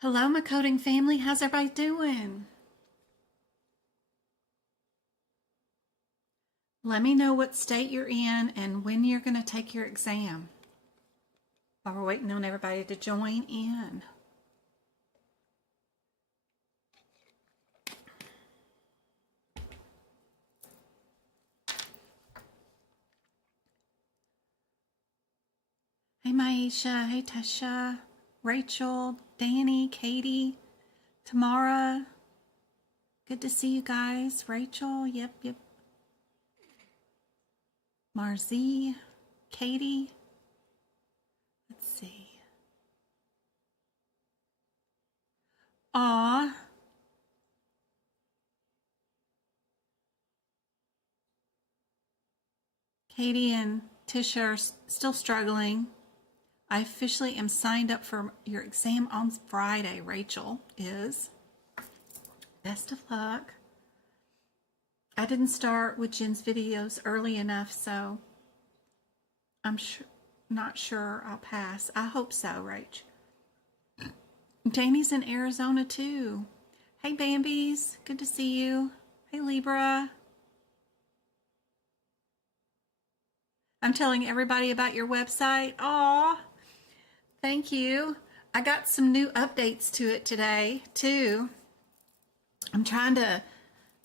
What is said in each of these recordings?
Hello, my coding family. How's everybody doing? Let me know what state you're in and when you're going to take your exam. While we're waiting on everybody to join in. Hey, Maisha. Hey, Tasha. Rachel, Danny, Katie, Tamara. Good to see you guys. Rachel, yep. Marzi, Katie. Let's see. Aw. Katie and Tisha are still struggling. I officially am signed up for your exam on Friday, Rachel is. Best of luck. I didn't start with Jen's videos early enough, so I'm not sure I'll pass. I hope so, Rach. Danny's in Arizona too. Hey, Bambies. Good to see you. Hey, Libra. I'm telling everybody about your website. Aw. Thank you. I got some new updates to it today, too. I'm trying to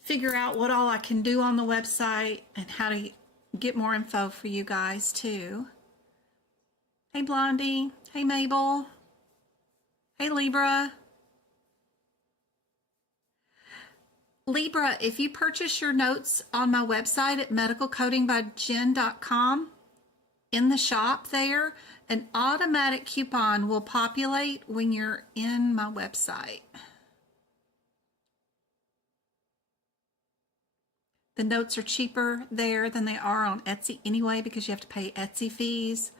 figure out what all I can do on the website and how to get more info for you guys, too. Hey, Blondie. Hey, Mabel. Hey, Libra. Libra, if you purchase your notes on my website at medicalcodingbyjen.com, in the shop there, an automatic coupon will populate when you're in my website. The notes are cheaper there than they are on Etsy anyway because you have to pay Etsy fees.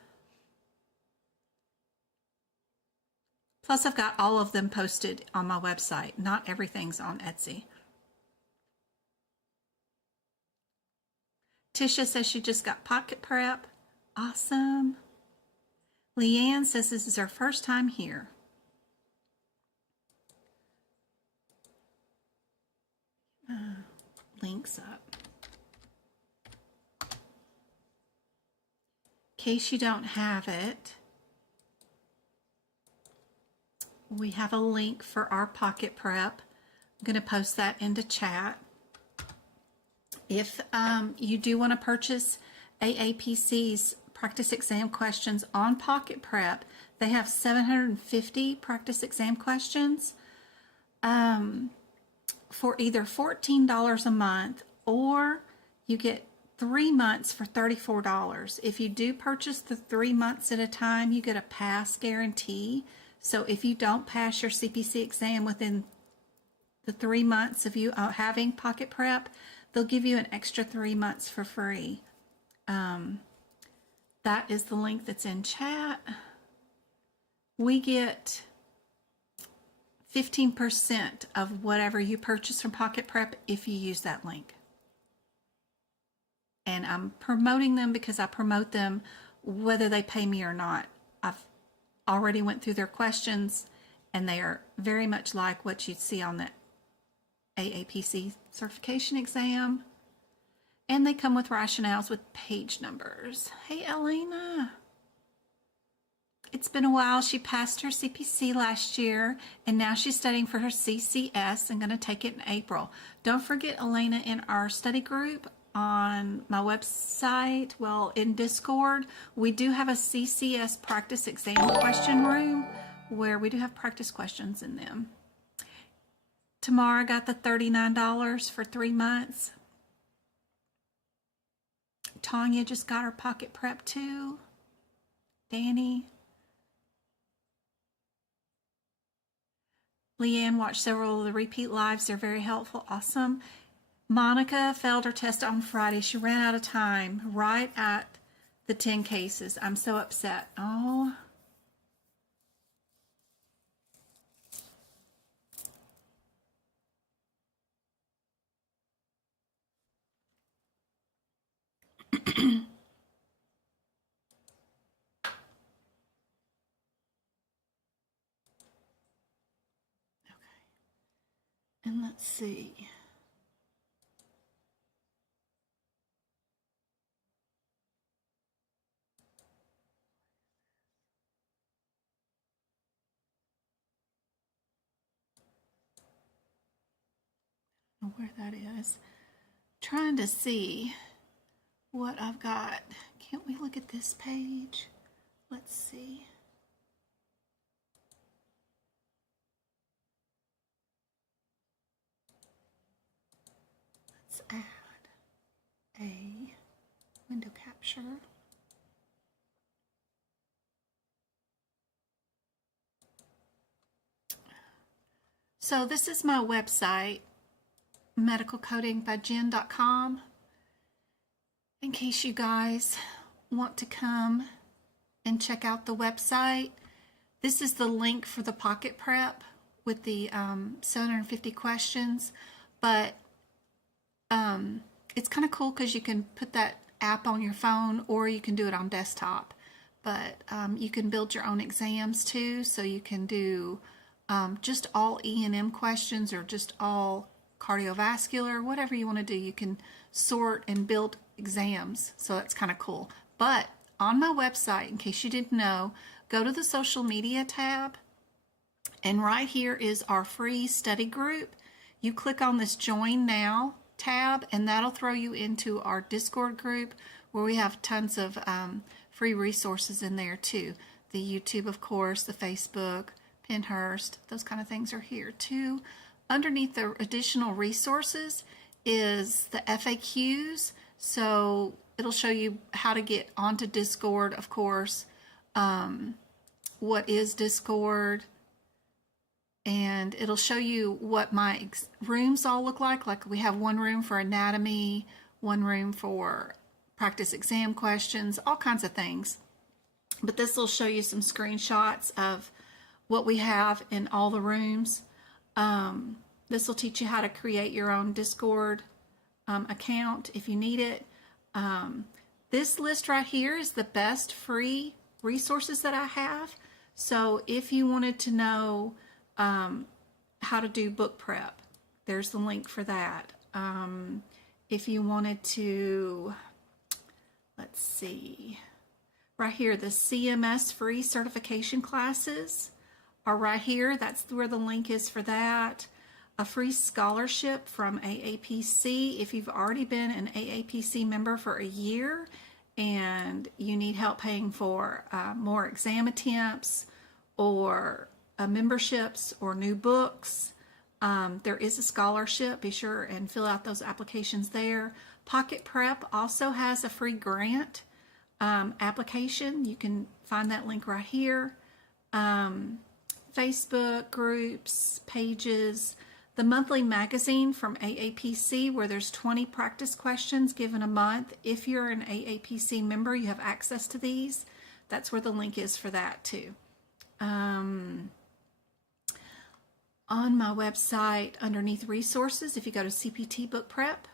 Plus, I've got all of them posted on my website. Not everything's on Etsy. Tisha says she just got pocket prep. Awesome. Leanne says this is her first time here. Links up. In case you don't have it, we have a link for our pocket prep. I'm going to post that into chat. If you do want to purchase AAPC's practice exam questions on Pocket Prep, they have 750 practice exam questions for either $14 a month or you get 3 months for $34. If you do purchase the 3 months at a time, you get a pass guarantee. So if you don't pass your CPC exam within the 3 months of you having Pocket Prep, they'll give you an extra 3 months for free. That is the link that's in chat. We get 15% of whatever you purchase from Pocket Prep if you use that link. And I'm promoting them because I promote them whether they pay me or not. I've already went through their questions and they are very much like what you'd see on the AAPC certification exam. And they come with rationales with page numbers. Hey, Elena. It's been a while. She passed her CPC last year, and now she's studying for her CCS and going to take it in April. Don't forget, Elena, in our study group on my website, well, in Discord, we do have a CCS practice exam question room where we do have practice questions in them. Tamara got the $39 for 3 months. Tanya just got her pocket prep too. Danny. Leanne watched several of the repeat lives. They're very helpful. Awesome. Monica failed her test on Friday. She ran out of time right at the 10 cases. I'm so upset. Oh. And let's see. Where that is. Trying to see what I've got. Can't we look at this page? Let's see. Let's add a window capture. So this is my website, medicalcodingbyjen.com. In case you guys want to come and check out the website, this is the link for the pocket prep with the 750 questions. But it's kind of cool because you can put that app on your phone or you can do it on desktop. But you can build your own exams too, so you can do just all E&M questions or just all cardiovascular, whatever you want to do. You can sort and build exams, so that's kind of cool. But on my website, in case you didn't know, go to the social media tab, and right here is our free study group. You click on this Join Now tab, and that'll throw you into our Discord group where we have tons of free resources in there too. The YouTube, of course, the Facebook, Pinterest, those kind of things are here too. Underneath the additional resources is the FAQs, so it'll show you how to get onto Discord, of course, what is Discord, and it'll show you what my rooms all look like. Like we have one room for anatomy, one room for practice exam questions, all kinds of things. But this will show you some screenshots of what we have in all the rooms. This will teach you how to create your own Discord account if you need it. This list right here is the best free resources that I have. So if you wanted to know how to do book prep, there's the link for that. If you wanted to, let's see, right here, the CMS free certification classes are right here. That's where the link is for that. A free scholarship from AAPC. If you've already been an AAPC member for a year and you need help paying for more exam attempts or memberships or new books, there is a scholarship. Be sure and fill out those applications there. Pocket Prep also has a free grant application. You can find that link right here. Facebook groups, pages, the monthly magazine from AAPC where there's 20 practice questions given a month. If you're an AAPC member, you have access to these. That's where the link is for that too. On my website, underneath resources, if you go to CPT Book Prep,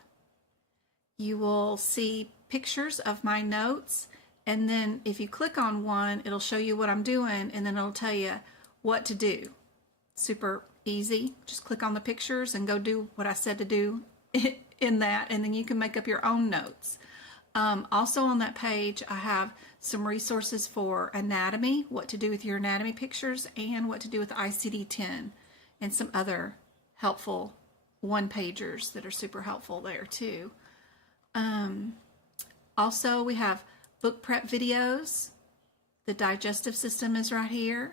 you will see pictures of my notes, and then if you click on one, it'll show you what I'm doing, and then it'll tell you what to do. Super easy. Just click on the pictures and go do what I said to do in that, and then you can make up your own notes. Also on that page, I have some resources for anatomy, what to do with your anatomy pictures, and what to do with ICD-10, and some other helpful one-pagers that are super helpful there too. Also, we have book prep videos. The digestive system is right here.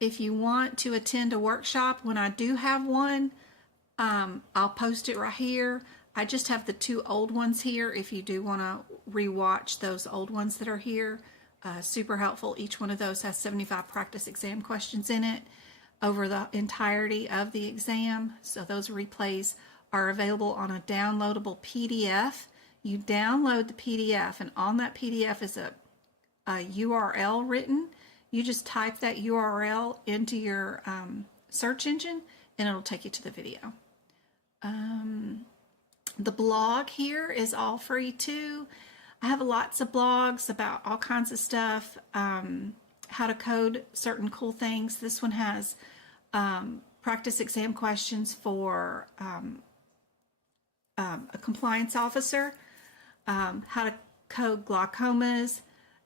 If you want to attend a workshop, when I do have one, I'll post it right here. I just have the 2 old ones here if you do want to rewatch those old ones that are here. Super helpful. Each one of those has 75 practice exam questions in it over the entirety of the exam. So those replays are available on a downloadable PDF. You download the PDF, and on that PDF is a URL written. You just type that URL into your search engine, and it'll take you to the video. The blog here is all free too. I have lots of blogs about all kinds of stuff, how to code certain cool things. This one has practice exam questions for a compliance officer, how to code glaucomas,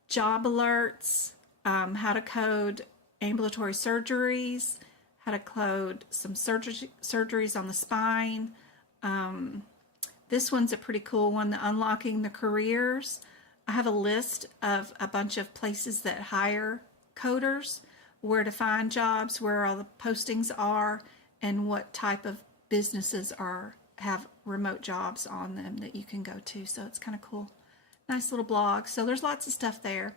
job alerts, how to code ambulatory surgeries, how to code some surgeries on the spine. This one's a pretty cool one, the unlocking the careers. I have a list of a bunch of places that hire coders, where to find jobs, where all the postings are, and what type of businesses have remote jobs on them that you can go to. So it's kind of cool. Nice little blog. So there's lots of stuff there.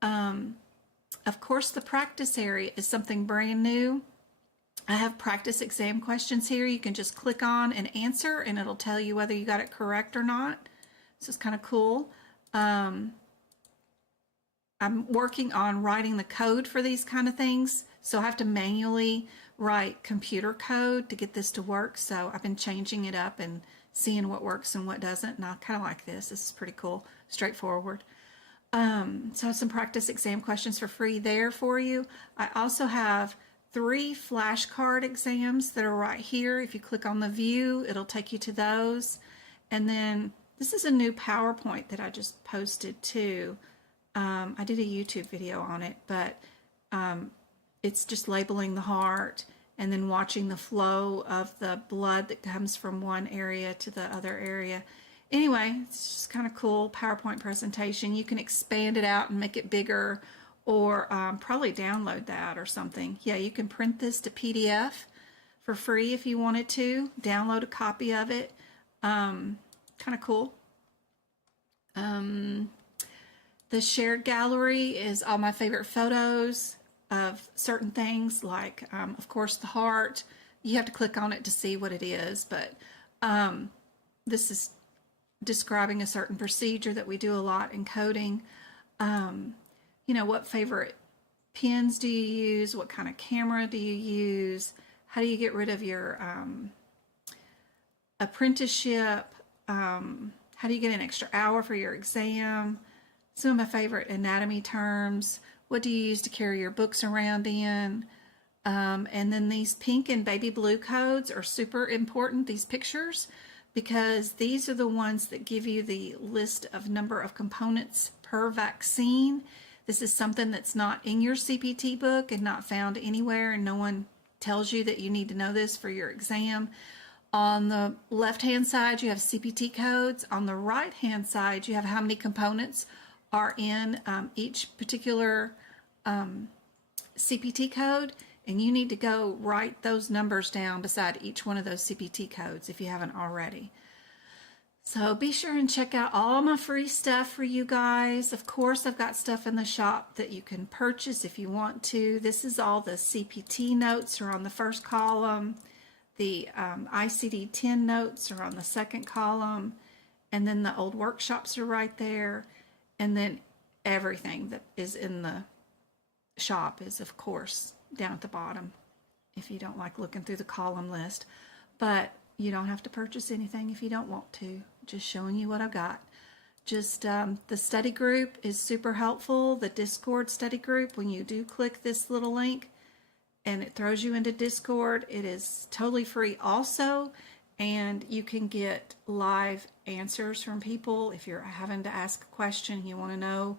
Of course, the practice area is something brand new. I have practice exam questions here. You can just click on and answer, and it'll tell you whether you got it correct or not. So it's kind of cool. I'm working on writing the code for these kind of things. So I have to manually write computer code to get this to work. So I've been changing it up and seeing what works and what doesn't. And I kind of like this. This is pretty cool, straightforward. So I have some practice exam questions for free there for you. I also have 3 flashcard exams that are right here. If you click on the view, it'll take you to those. And then this is a new PowerPoint that I just posted too. I did a YouTube video on it, but it's just labeling the heart and then watching the flow of the blood that comes from one area to the other area. Anyway, it's just kind of cool PowerPoint presentation. You can expand it out and make it bigger, or probably download that or something. Yeah, you can print this to PDF for free if you wanted to. Download a copy of it. Kind of cool. The shared gallery is all my favorite photos of certain things, like, of course, the heart. You have to click on it to see what it is, but this is describing a certain procedure that we do a lot in coding. You know, what favorite pens do you use? What kind of camera do you use? How do you get rid of your apprenticeship? How do you get an extra hour for your exam? Some of my favorite anatomy terms. What do you use to carry your books around in? And then these pink and baby blue codes are super important, these pictures, because these are the ones that give you the list of number of components per vaccine. This is something that's not in your CPT book and not found anywhere, and no one tells you that you need to know this for your exam. On the left-hand side, you have CPT codes. On the right-hand side, you have how many components are in each particular CPT code, and you need to go write those numbers down beside each one of those CPT codes if you haven't already. So be sure and check out all my free stuff for you guys. Of course, I've got stuff in the shop that you can purchase if you want to. This is all the CPT notes are on the first column. The ICD-10 notes are on the second column. And then the old workshops are right there. And then everything that is in the shop is, of course, down at the bottom if you don't like looking through the column list. But you don't have to purchase anything if you don't want to. Just showing you what I've got. Just the study group is super helpful. The Discord study group, when you do click this little link and it throws you into Discord, it is totally free also. And you can get live answers from people. If you're having to ask a question, you want to know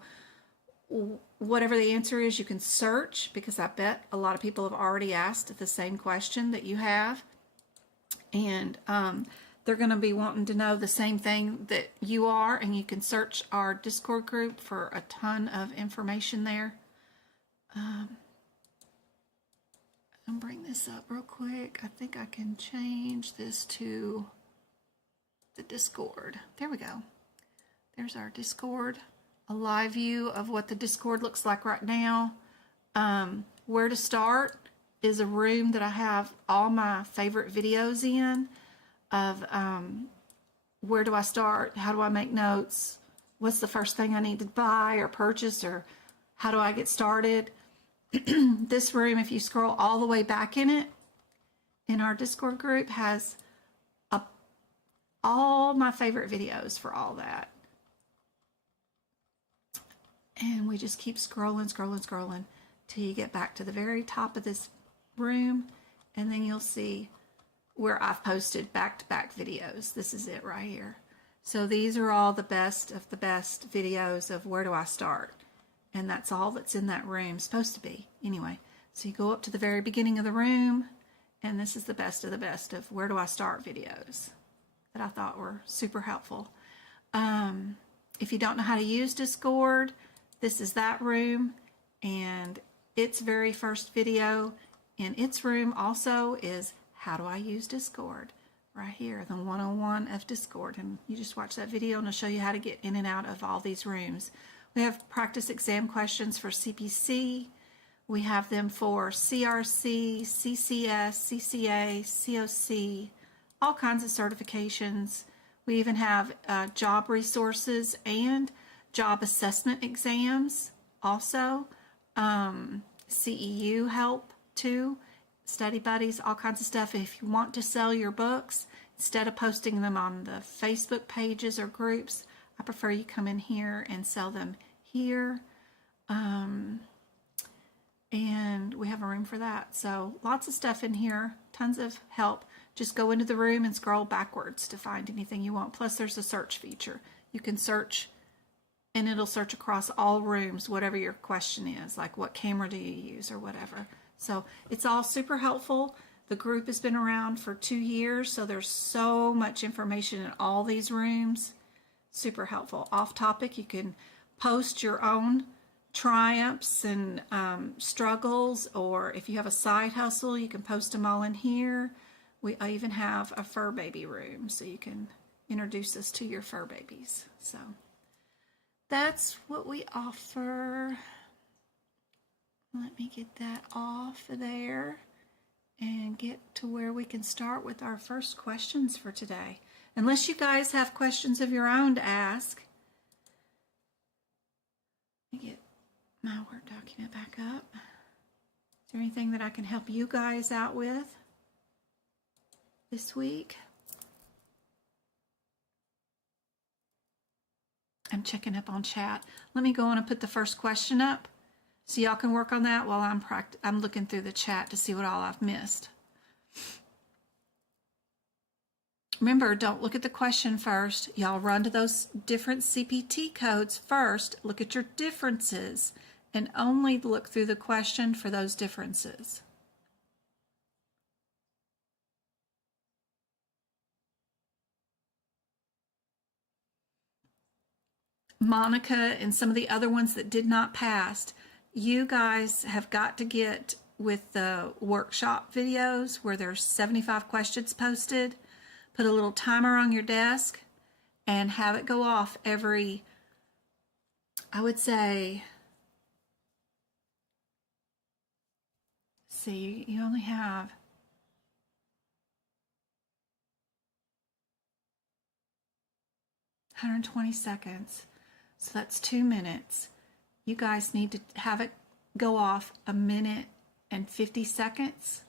whatever the answer is, you can search, because I bet a lot of people have already asked the same question that you have. And they're going to be wanting to know the same thing that you are, and you can search our Discord group for a ton of information there. I'll bring this up real quick. I think I can change this to the Discord. There we go. There's our Discord. A live view of what the Discord looks like right now. Where to start is a room that I have all my favorite videos in of where do I start, how do I make notes, what's the first thing I need to buy or purchase, or how do I get started. This room, if you scroll all the way back in it, in our Discord group, has all my favorite videos for all that. And we just keep scrolling till you get back to the very top of this room, and then you'll see where I've posted back-to-back videos. This is it right here. So these are all the best of the best videos of where do I start. And that's all that's in that room, supposed to be. Anyway, so you go up to the very beginning of the room, and this is the best of the best of where do I start videos that I thought were super helpful. If you don't know how to use Discord, this is that room, and its very first video in its room also is how do I use Discord, right here, the 101 of Discord. And you just watch that video and it'll show you how to get in and out of all these rooms. We have practice exam questions for CPC. We have them for CRC, CCS, CCA, COC, all kinds of certifications. We even have job resources and job assessment exams also. CEU help too, study buddies, all kinds of stuff. If you want to sell your books, instead of posting them on the Facebook pages or groups, I prefer you come in here and sell them here. And we have a room for that. So lots of stuff in here, tons of help. Just go into the room and scroll backwards to find anything you want. Plus there's a search feature. You can search and it'll search across all rooms, whatever your question is, like what camera do you use or whatever. So it's all super helpful. The group has been around for 2 years, so there's so much information in all these rooms. Super helpful. Off topic, you can post your own triumphs and struggles, or if you have a side hustle, you can post them all in here. I even have a fur baby room, so you can introduce us to your fur babies. So that's what we offer. Let me get that off of there and get to where we can start with our first questions for today. Unless you guys have questions of your own to ask. Let me get my Word document back up. Is there anything that I can help you guys out with this week? I'm checking up on chat. Let me go on and put the first question up so y'all can work on that while I'm looking through the chat to see what all I've missed. Remember, don't look at the question first. Y'all run to those different CPT codes first. Look at your differences and only look through the question for those differences. Monica and some of the other ones that did not pass, you guys have got to get with the workshop videos where there's 75 questions posted. Put a little timer on your desk and have it go off every, I would say, see, you only have $120 seconds. So that's 2 minutes. You guys need to have it go off 1 minute and 50 seconds.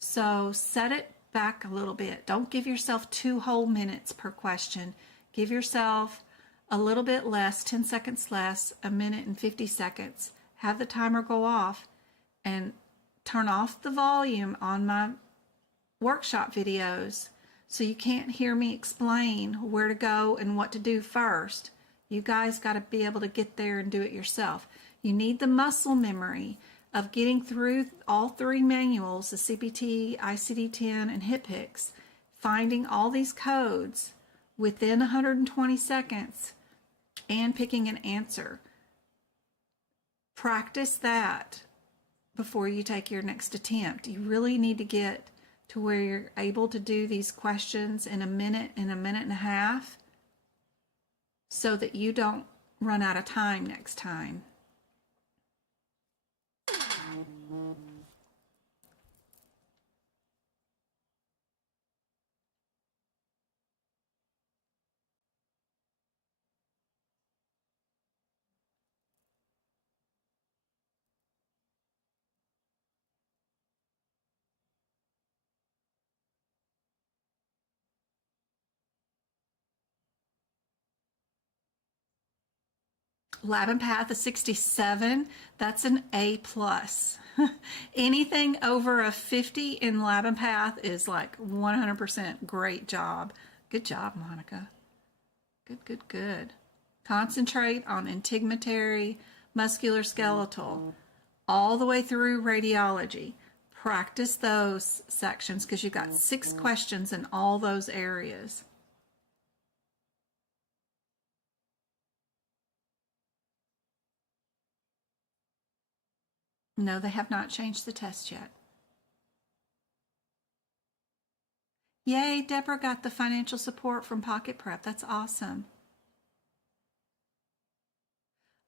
So set it back a little bit. Don't give yourself 2 whole minutes per question. Give yourself a little bit less, 10 seconds less, 1 minute and 50 seconds. Have the timer go off and turn off the volume on my workshop videos so you can't hear me explain where to go and what to do first. You guys got to be able to get there and do it yourself. You need the muscle memory of getting through all 3 manuals, the CPT, ICD-10, and HIPHICS, finding all these codes within 120 seconds and picking an answer. Practice that before you take your next attempt. You really need to get to where you're able to do these questions in 1 minute and 1.5 minutes so that you don't run out of time next time. Lab and Path, a 67, that's an A+. Anything over a 50 in Lab and Path is like 100% great job. Good job, Monica. Good, good, good. Concentrate on integumentary, musculoskeletal, all the way through radiology. Practice those sections because you've got 6 questions in all those areas. No, they have not changed the test yet. Yay, Deborah got the financial support from Pocket Prep. That's awesome.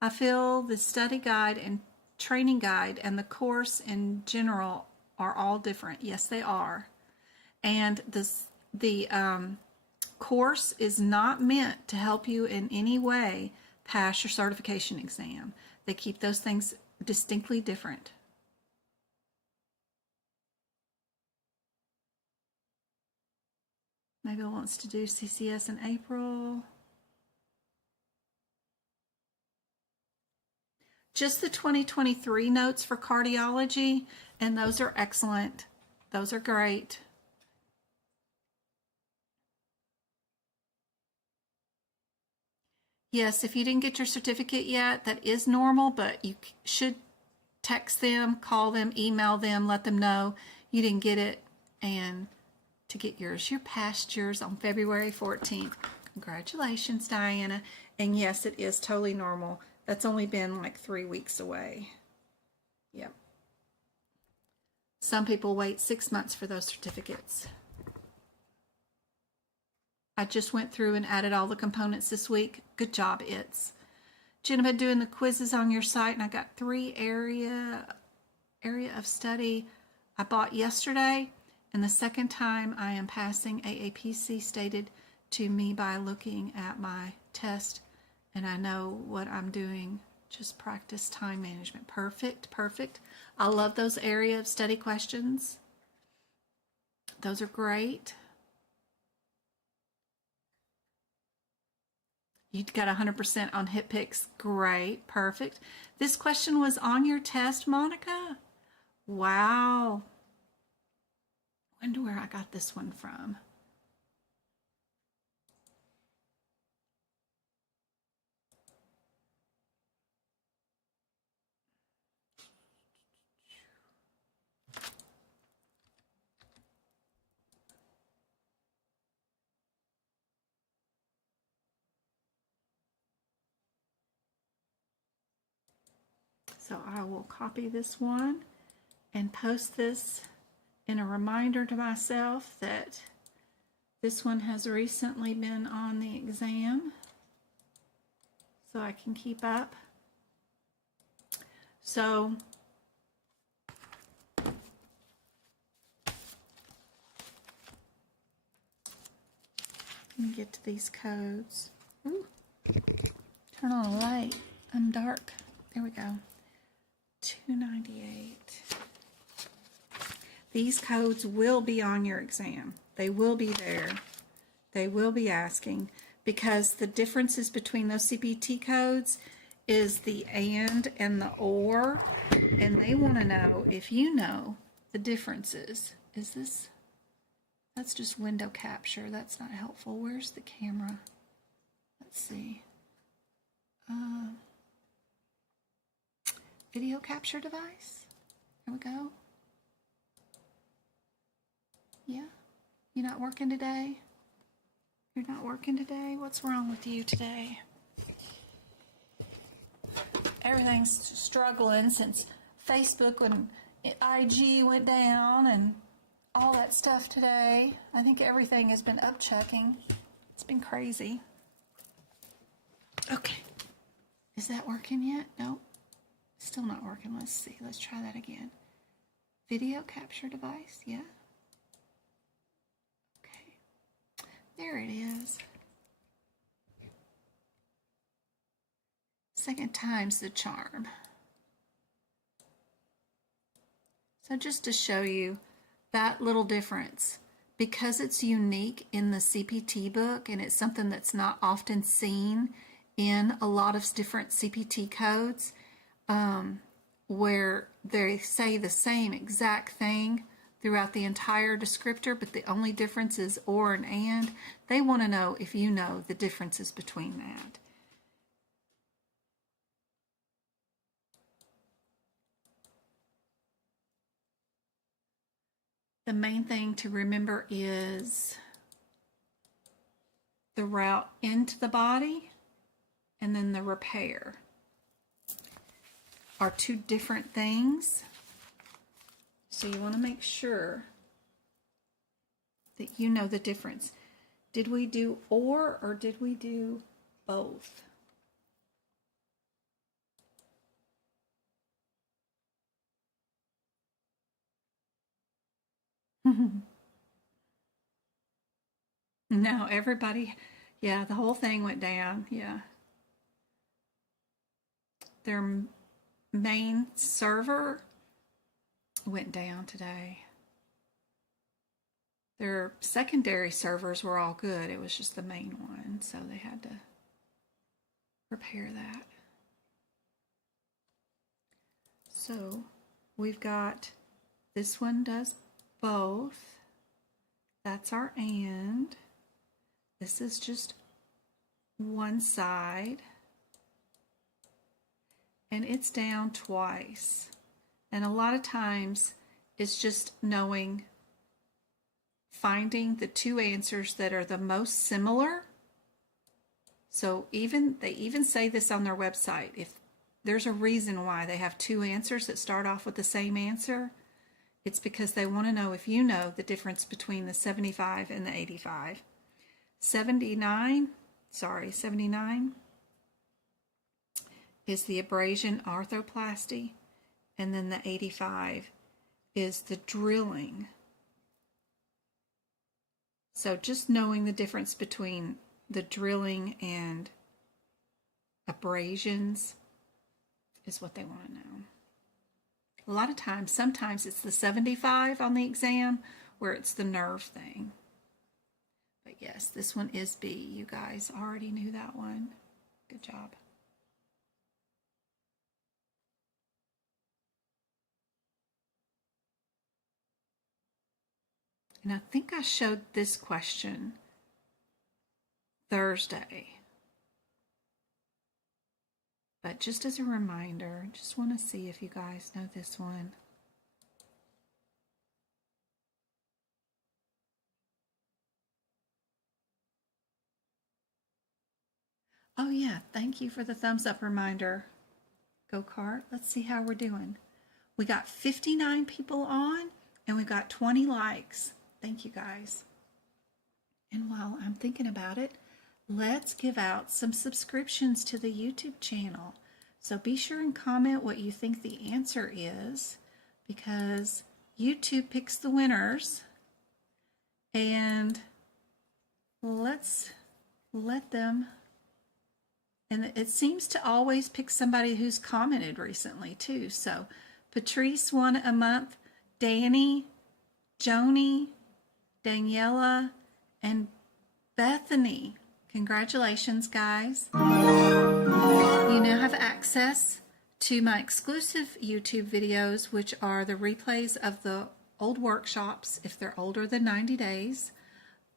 I feel the study guide and training guide and the course in general are all different. Yes, they are. And the course is not meant to help you in any way pass your certification exam. They keep those things distinctly different. Mabel wants to do CCS in April. Just the 2023 notes for cardiology, and those are excellent. Those are great. Yes, if you didn't get your certificate yet, that is normal, but you should text them, call them, email them, let them know you didn't get it, and to get yours. You passed yours on February 14th. Congratulations, Diana. And yes, it is totally normal. That's only been like 3 weeks away. Yep. Some people wait 6 months for those certificates. I just went through and added all the components this week. Good job, It's. Jen, I've been doing the quizzes on your site, and I got 3 area of study I bought yesterday, and the second time I am passing AAPC stated to me by looking at my test, and I know what I'm doing. Just practice time management. Perfect, perfect. I love those area of study questions. Those are great. You got 100% on hip picks. Great, perfect. This question was on your test, Monica? Wow. Wonder where I got this one from. So I will copy this one and post this in a reminder to myself that this one has recently been on the exam so I can keep up. So let me get to these codes. Ooh, turn on a light. I'm dark. There we go. 298. These codes will be on your exam. They will be there. They will be asking, because the differences between those CPT codes is the and the or, and they want to know if you know the differences. Is this? That's just window capture. That's not helpful. Where's the camera? Let's see. Video capture device. There we go. Yeah. You're not working today? You're not working today? What's wrong with you today? Everything's struggling since Facebook and IG went down and all that stuff today. I think everything has been upchucking. It's been crazy. Okay. Is that working yet? Nope. Still not working. Let's see. Let's try that again. Video capture device. Yeah. Okay. There it is. Second time's the charm. So just to show you that little difference, because it's unique in the CPT book and it's something that's not often seen in a lot of different CPT codes where they say the same exact thing throughout the entire descriptor, but the only difference is or and. They want to know if you know the differences between that. The main thing to remember is the route into the body and then the repair are two different things. So you want to make sure that you know the difference. Did we do or did we do both? No, everybody, yeah, the whole thing went down, yeah. Their main server went down today. Their secondary servers were all good. It was just the main one, so they had to repair that. So we've got, this one does both. That's our and. This is just one side. And it's down twice. And a lot of times it's just knowing, finding the two answers that are the most similar. So they even say this on their website. If there's a reason why they have two answers that start off with the same answer, it's because they want to know if you know the difference between the 75 and the 85. 79 is the abrasion arthroplasty, and then the 85 is the drilling. So just knowing the difference between the drilling and abrasions is what they want to know. A lot of times, sometimes it's the 75 on the exam where it's the nerve thing. But yes, this one is B. You guys already knew that one. Good job. And I think I showed this question Thursday. But just as a reminder, just want to see if you guys know this one. Oh yeah, thank you for the thumbs up reminder. Go-kart, let's see how we're doing. We got 59 people on and we got 20 likes. Thank you guys. And while I'm thinking about it, let's give out some subscriptions to the YouTube channel. So be sure and comment what you think the answer is, because YouTube picks the winners. And let's let them, and it seems to always pick somebody who's commented recently too. So Patrice won a month, Danny, Joni, Daniela, and Bethany. Congratulations, guys. You now have access to my exclusive YouTube videos, which are the replays of the old workshops, if they're older than 90 days.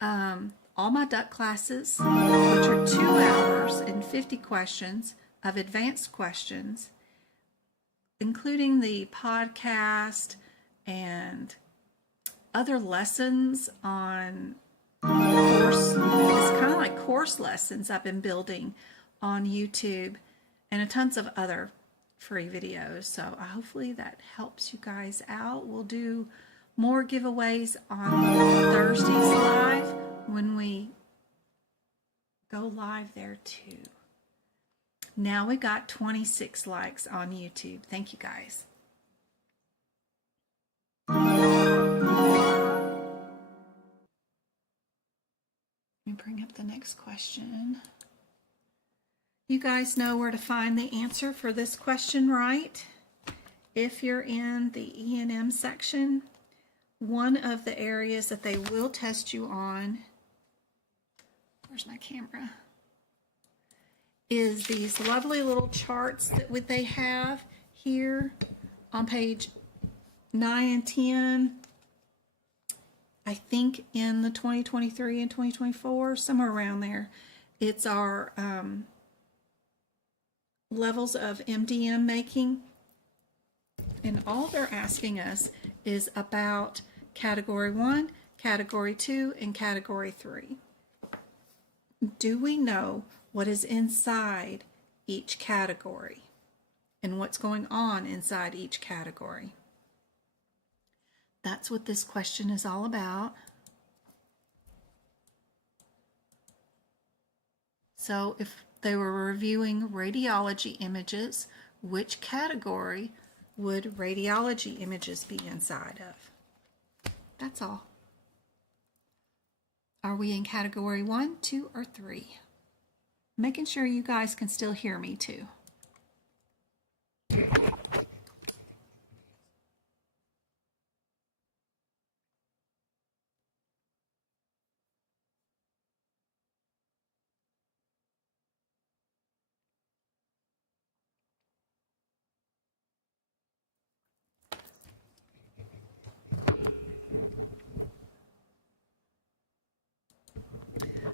All my duck classes, which are 2 hours and 50 questions of advanced questions, including the podcast and other lessons on course. It's kind of like course lessons I've been building on YouTube, and tons of other free videos. So hopefully that helps you guys out. We'll do more giveaways on Thursdays live when we go live there too. Now we got 26 likes on YouTube. Thank you guys. Let me bring up the next question. You guys know where to find the answer for this question, right? If you're in the E&M section, one of the areas that they will test you on, where's my camera, is these lovely little charts that they have here on page 9 and 10. I think in the 2023 and 2024, somewhere around there. It's our levels of MDM making. And all they're asking us is about category 1, category 2, and category 3. Do we know what is inside each category and what's going on inside each category? That's what this question is all about. So if they were reviewing radiology images, which category would radiology images be inside of? That's all. Are we in category 1, 2, or 3? Making sure you guys can still hear me too.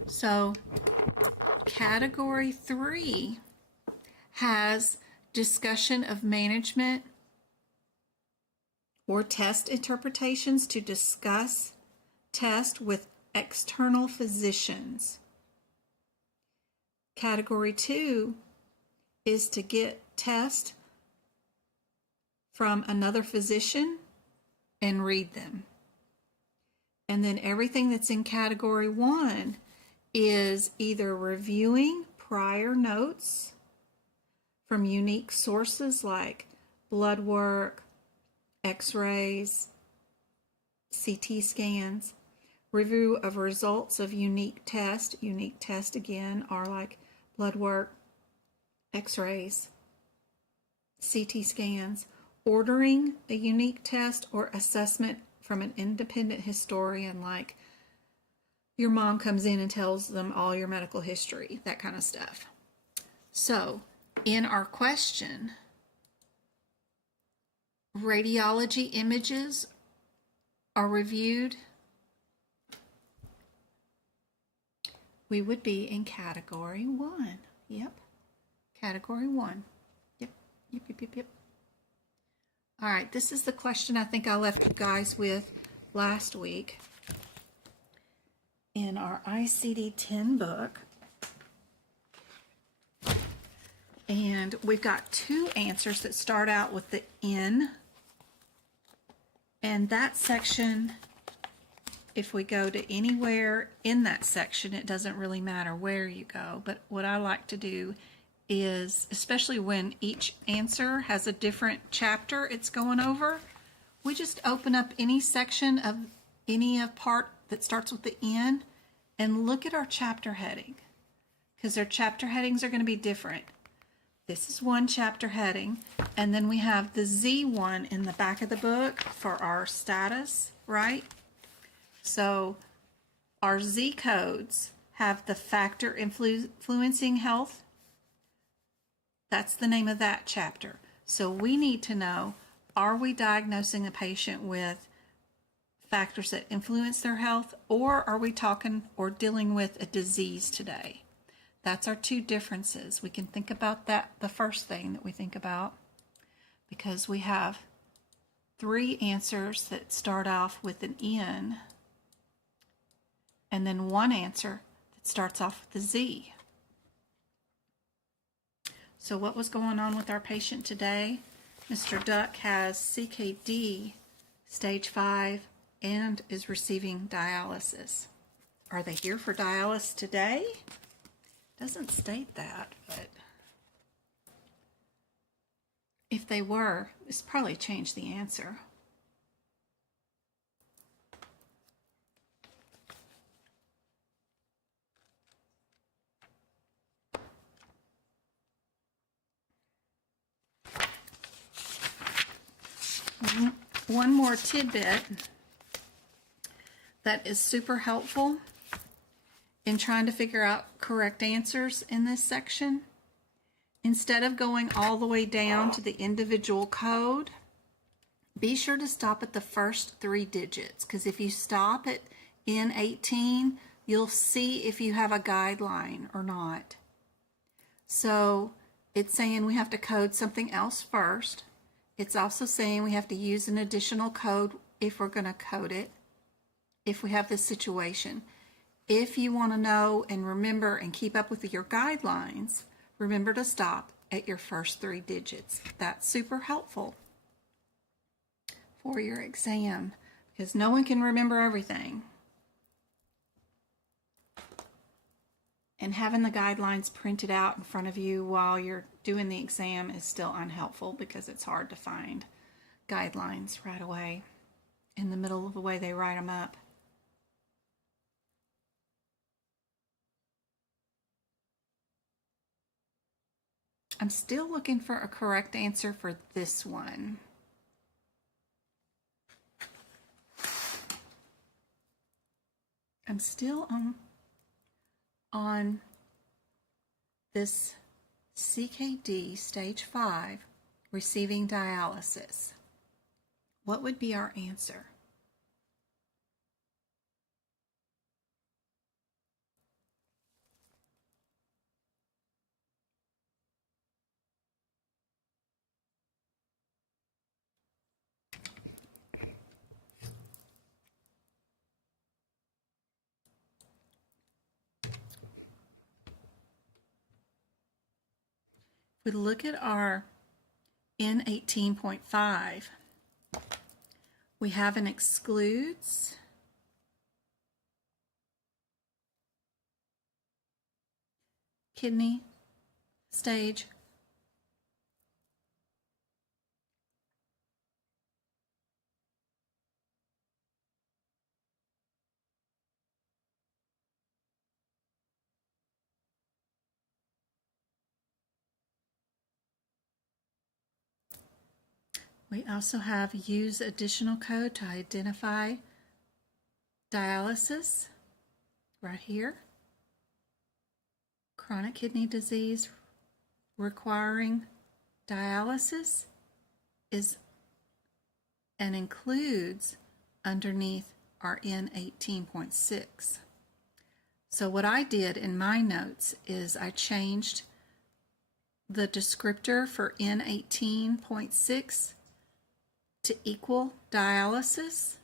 So category 3 has discussion of management or test interpretations to discuss test with external physicians. Category 2 is to get test from another physician and read them. And then everything that's in category 1 is either reviewing prior notes from unique sources like blood work, x-rays, CT scans, review of results of unique tests. Unique tests again are like blood work, x-rays, CT scans, ordering a unique test or assessment from an independent historian, like your mom comes in and tells them all your medical history, that kind of stuff. So in our question, radiology images are reviewed. We would be in category 1. Yep, category 1. Yep. All right, this is the question I think I left you guys with last week in our ICD-10 book. And we've got 2 answers that start out with the N. And that section, if we go to anywhere in that section, it doesn't really matter where you go. But what I like to do is, especially when each answer has a different chapter it's going over, we just open up any section of any part that starts with the N and look at our chapter heading, because their chapter headings are going to be different. This is one chapter heading, and then we have the Z one in the back of the book for our status, right? So our Z codes have the factor influencing health. That's the name of that chapter. So we need to know, are we diagnosing a patient with factors that influence their health, or are we talking or dealing with a disease today? That's our 2 differences. We can think about that, the first thing that we think about, because we have 3 answers that start off with an N, and then 1 answer that starts off with a Z. So what was going on with our patient today? Mr. Duck has CKD stage 5 and is receiving dialysis. Are they here for dialysis today? Doesn't state that, but if they were, it's probably changed the answer. One more tidbit that is super helpful in trying to figure out correct answers in this section instead of going all the way down to the individual code, be sure to stop at the first 3 digits, because if you stop at N18, you'll see if you have a guideline or not. So it's saying we have to code something else first. It's also saying we have to use an additional code if we're going to code it, if we have this situation. If you want to know and remember and keep up with your guidelines, remember to stop at your first 3 digits. That's super helpful for your exam, because no one can remember everything. And having the guidelines printed out in front of you while you're doing the exam is still unhelpful, because it's hard to find guidelines right away in the middle of the way they write them up. I'm still looking for a correct answer for this one. I'm still on this CKD stage 5, receiving dialysis. What would be our answer? If we look at our N18.5, we have an excludes, kidney stage, we also have use additional code to identify dialysis right here. Chronic kidney disease requiring dialysis is and includes underneath our N18.6. So what I did in my notes is I changed the descriptor for N18.6 to equal dialysis.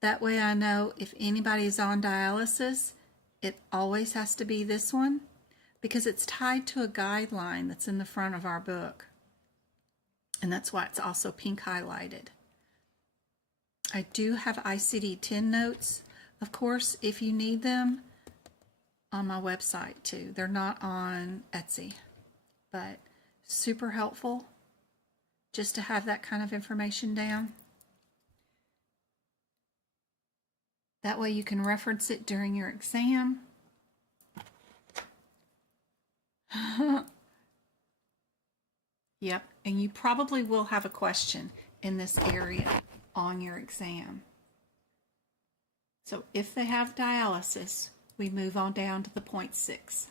That way I know if anybody is on dialysis, it always has to be this one, because it's tied to a guideline that's in the front of our book. And that's why it's also pink highlighted. I do have ICD-10 notes, of course, if you need them, on my website too. They're not on Etsy, but super helpful just to have that kind of information down. That way you can reference it during your exam. Yep, and you probably will have a question in this area on your exam. So if they have dialysis, we move on down to the 0.6.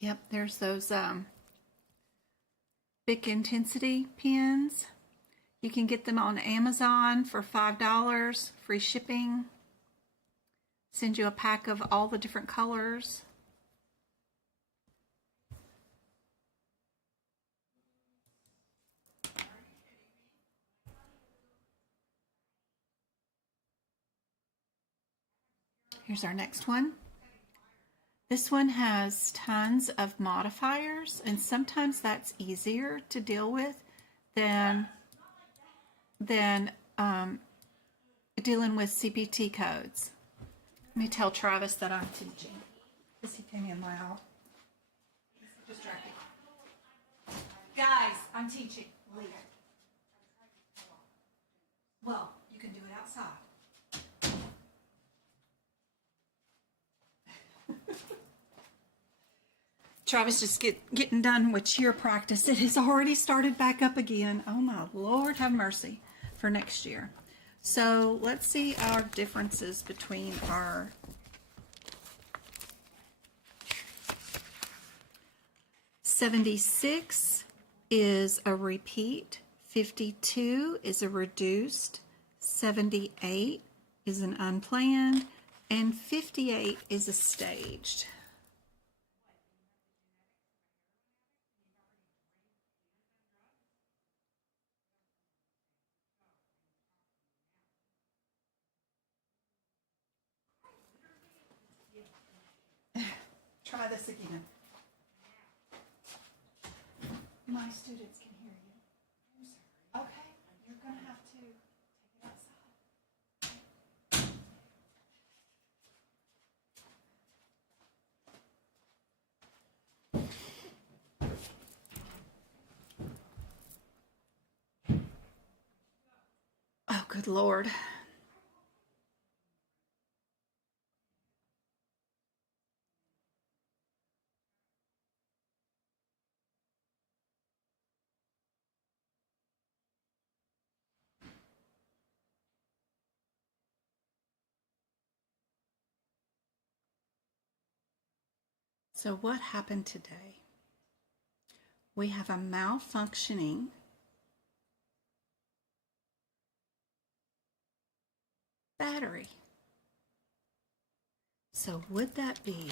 Yep, there's those Bic Intensity pens. You can get them on Amazon for $5, free shipping. Send you a pack of all the different colors. Here's our next one. This one has tons of modifiers, and sometimes that's easier to deal with than dealing with CPT codes. Let me tell Travis that I'm teaching, because he came in loud. He's distracted. Guys, I'm teaching. Leave. Well, you can do it outside. Travis just getting done with cheer practice. It has already started back up again. Oh my Lord, have mercy for next year. So let's see our differences between our 76 is a repeat, 52 is a reduced, 78 is an unplanned, and 58 is a staged. Try this again. My students can hear you. Okay, you're going to have to take it outside. Oh, good Lord. So what happened today? We have a malfunctioning battery. So would that be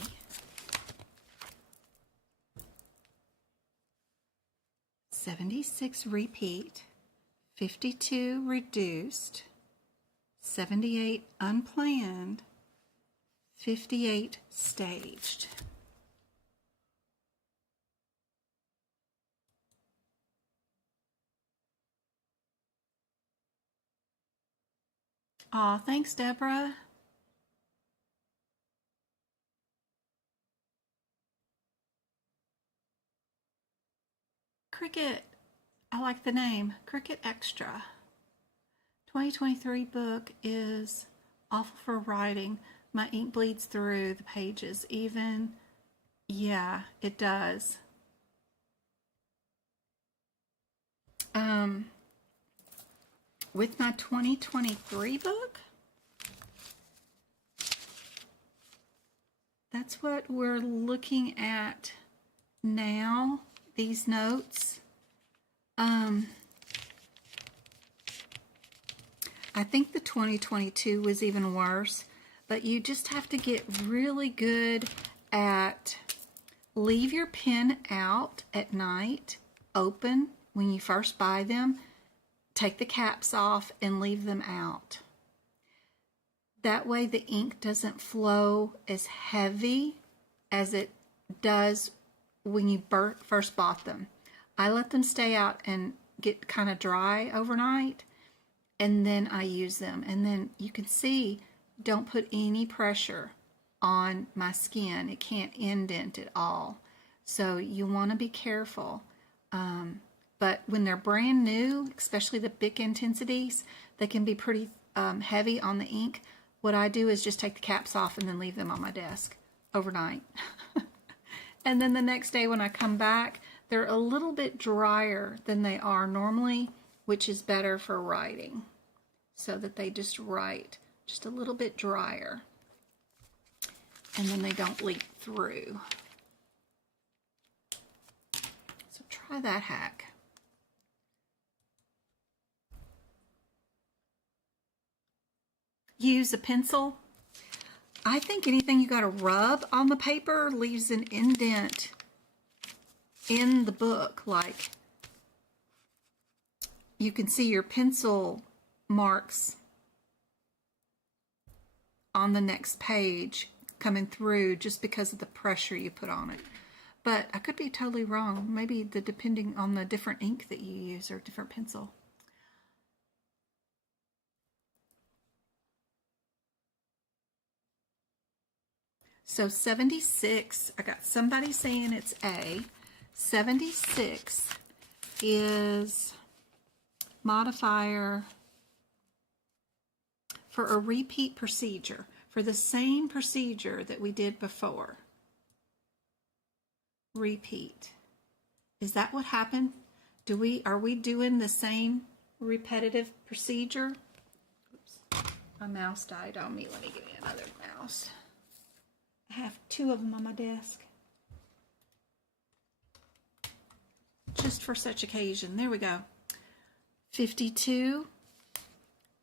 $76 repeat, 52 reduced, 78 unplanned, 58 staged? Aw, thanks, Deborah. Cricket. I like the name. Cricket Extra. 2023 book is awful for writing. My ink bleeds through the pages. Even, yeah, it does. With my 2023 book, that's what we're looking at now, these notes. I think the 2022 was even worse, but you just have to get really good at leave your pen out at night, open when you first buy them, take the caps off and leave them out. That way the ink doesn't flow as heavy as it does when you first bought them. I let them stay out and get kind of dry overnight, and then I use them. And then you can see, don't put any pressure on my skin. It can't indent at all. So you want to be careful. But when they're brand new, especially the Bic intensities, they can be pretty heavy on the ink. What I do is just take the caps off and then leave them on my desk overnight. And then the next day when I come back, they're a little bit drier than they are normally, which is better for writing, so that they just write just a little bit drier. And then they don't leak through. So try that hack. Use a pencil. I think anything you got to rub on the paper leaves an indent in the book. Like, you can see your pencil marks on the next page coming through just because of the pressure you put on it. But I could be totally wrong. Maybe depending on the different ink that you use or different pencil. So 76, I got somebody saying it's A. 76 is modifier for a repeat procedure, for the same procedure that we did before. repeat. Is that what happened? Are we doing the same repetitive procedure? Oops, my mouse died on me. Let me get me another mouse. I have two of them on my desk. Just for such occasion. There we go. 52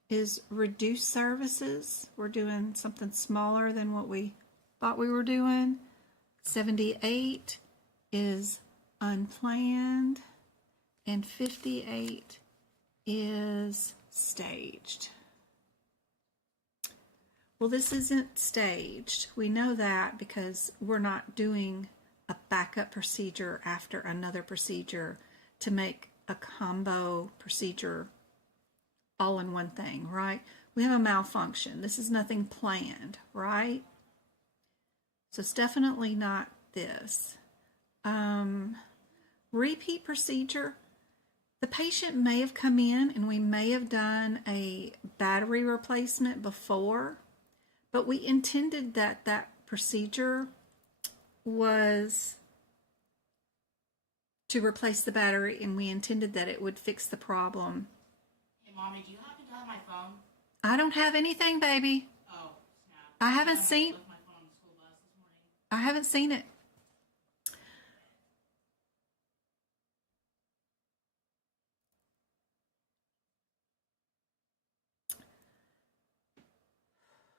is reduced services. We're doing something smaller than what we thought we were doing. 78 is unplanned. And 58 is staged. Well, this isn't staged. We know that because we're not doing a backup procedure after another procedure to make a combo procedure all in one thing, right? We have a malfunction. This is nothing planned, right? So it's definitely not this. Repeat procedure. The patient may have come in and we may have done a battery replacement before, but we intended that that procedure was to replace the battery, and we intended that it would fix the problem. Hey, Mommy, do you happen to have my phone? I don't have anything, baby. Oh, snap. I haven't seen. Left my phone on the school bus this morning. I haven't seen it.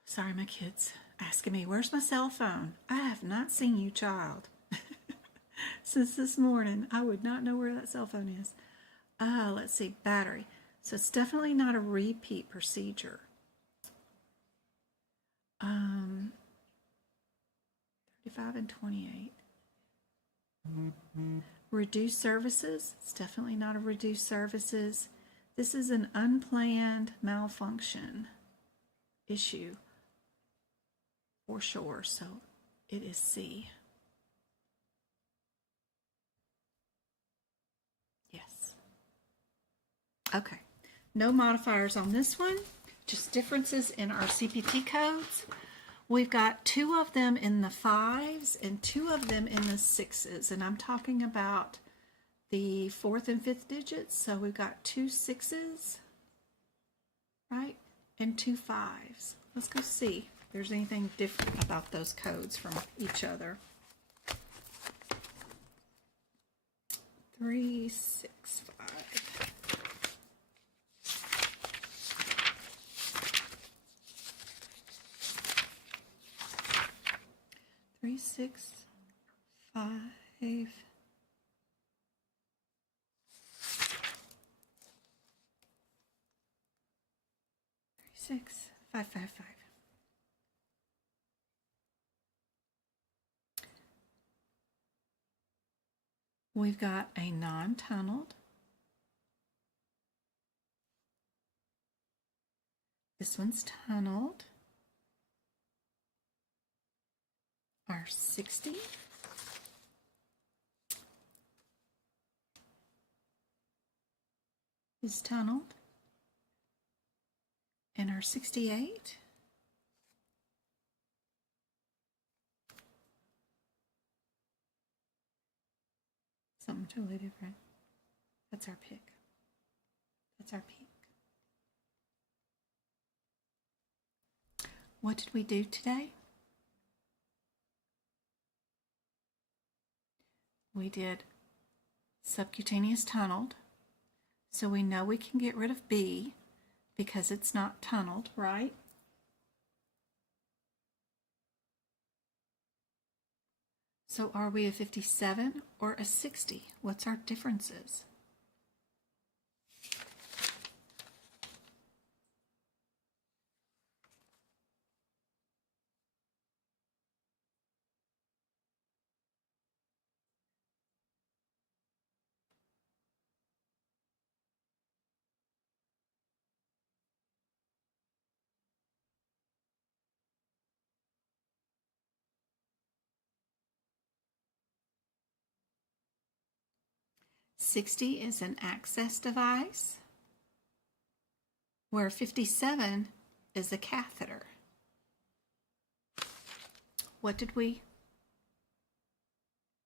Sorry, my kids asking me, where's my cell phone? I have not seen you, child. Since this morning, I would not know where that cell phone is. Let's see, battery. So it's definitely not a repeat procedure. 35 and 28. Reduced services. It's definitely not a reduced services. This is an unplanned malfunction issue for sure. So it is C. Yes. Okay. No modifiers on this one. Just differences in our CPT codes. We've got 2 of them in the 5s and 2 of them in the 6s. And I'm talking about the 4th and 5th digits. So we've got 2 6s, right? And 2 5s. Let's go see if there's anything different about those codes from each other. 3 6 5. 3 6 5. 3 6 5 5 5. We've got a non-tunneled. This one's tunneled. Our 60. Is tunneled. And our 68 something totally different. That's our pick. That's our peak. What did we do today? We did subcutaneous tunneled. So we know we can get rid of B because it's not tunneled, right? So are we a 57 or a 60? What's our differences? $60 is an access device, where 57 is a catheter. What did we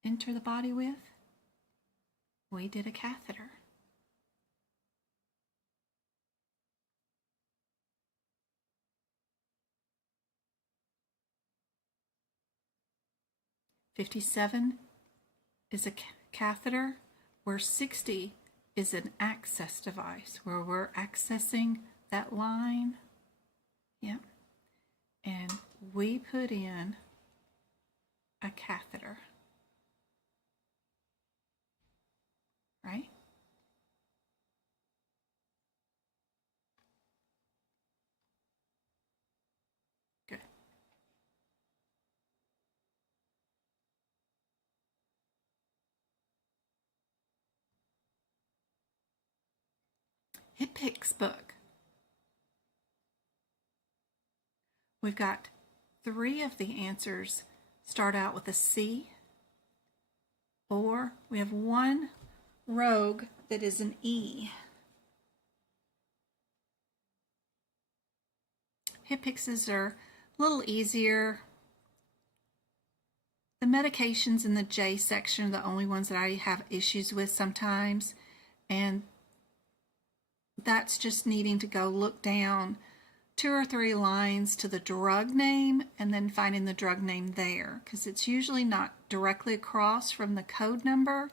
enter the body with? We did a catheter. $57 is a catheter, where 60 is an access device, where we're accessing that line. Yep. And we put in a catheter. Right? Good. HipPix book. We've got 3 of the answers start out with a C, or we have 1 rogue that is an E. HipPixes are a little easier. The medications in the J section are the only ones that I have issues with sometimes, and that's just needing to go look down 2 or 3 lines to the drug name and then finding the drug name there, because it's usually not directly across from the code number,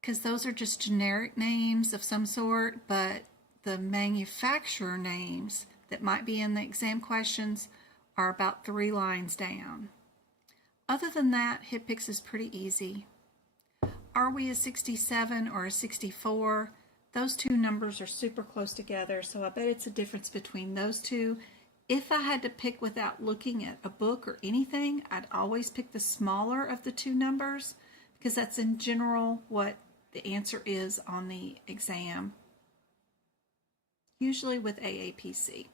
because those are just generic names of some sort, but the manufacturer names that might be in the exam questions are about 3 lines down. Other than that, HipPix is pretty easy. Are we a 67 or a 64? Those 2 numbers are super close together, so I bet it's a difference between those 2. If I had to pick without looking at a book or anything, I'd always pick the smaller of the 2 numbers, because that's in general what the answer is on the exam, usually with AAPC.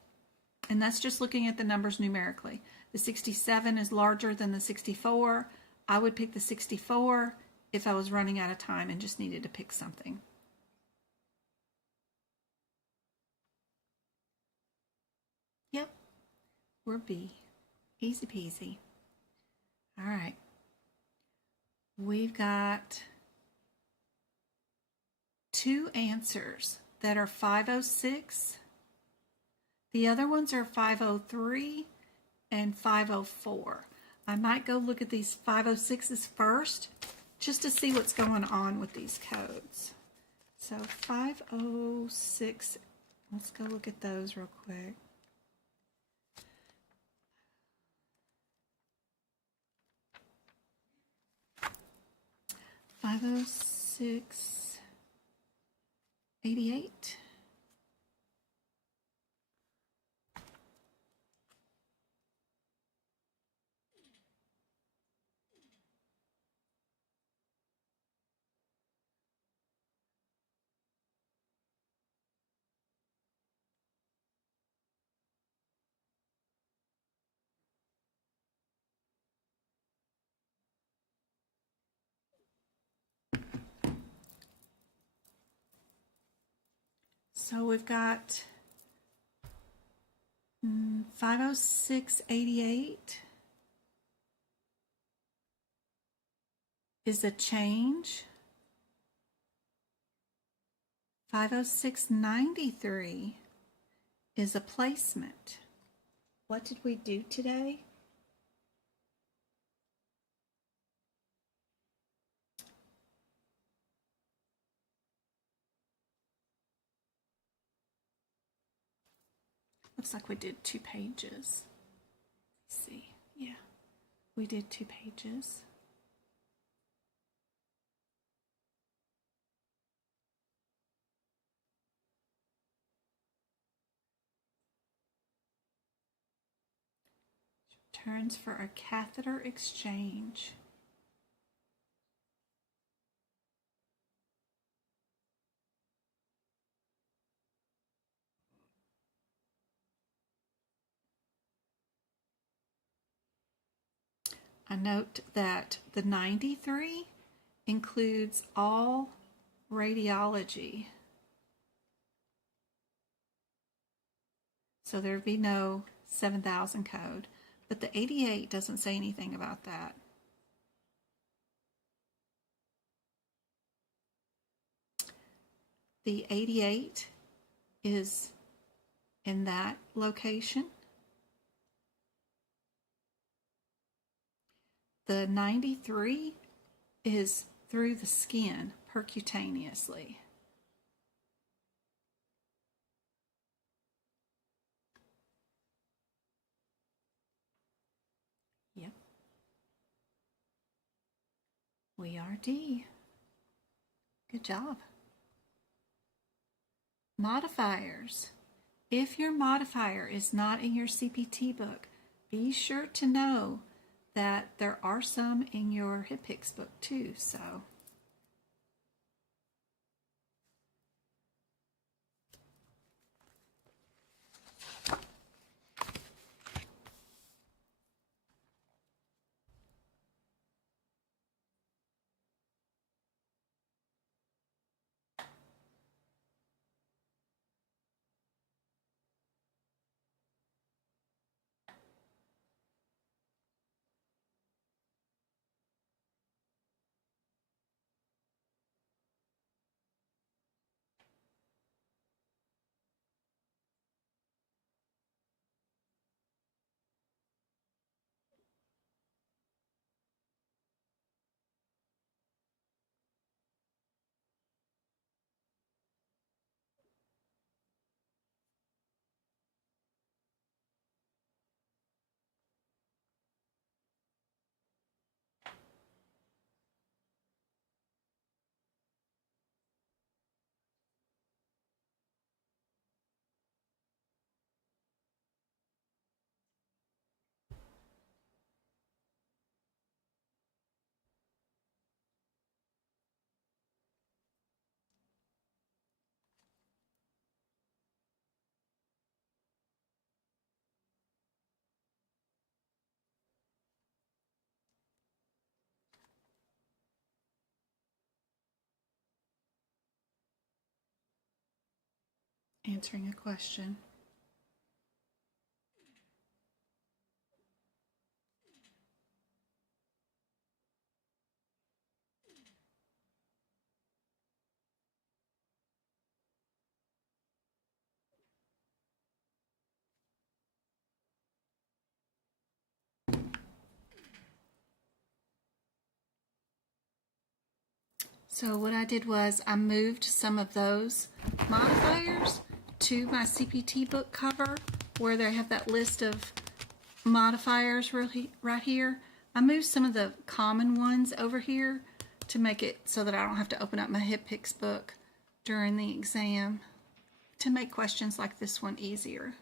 And that's just looking at the numbers numerically. The 67 is larger than the 64. I would pick the 64 if I was running out of time and just needed to pick something. Yep, we're B. Easy peasy. All right. We've got 2 answers that are 506. The other ones are 503 and 504. I might go look at these 506s first, just to see what's going on with these codes. So 506, let's go look at those real quick. $506.88. So we've got 506.88 is a change. 506.93 is a placement. What did we do today? Looks like we did 2 pages. Let's see. Yeah, we did 2 pages. Turns for a catheter exchange. I note that the 93 includes all radiology. So there'd be no 7000 code. But the 88 doesn't say anything about that. The 88 is in that location. The 93 is through the skin percutaneously. Yep. We are D. Good job. Modifiers. If your modifier is not in your CPT book, be sure to know that there are some in your HipPix book too. So answering a question. So what I did was I moved some of those modifiers to my CPT book cover where they have that list of modifiers right here. I moved some of the common ones over here to make it so that I don't have to open up my HipPix book during the exam to make questions like this one easier.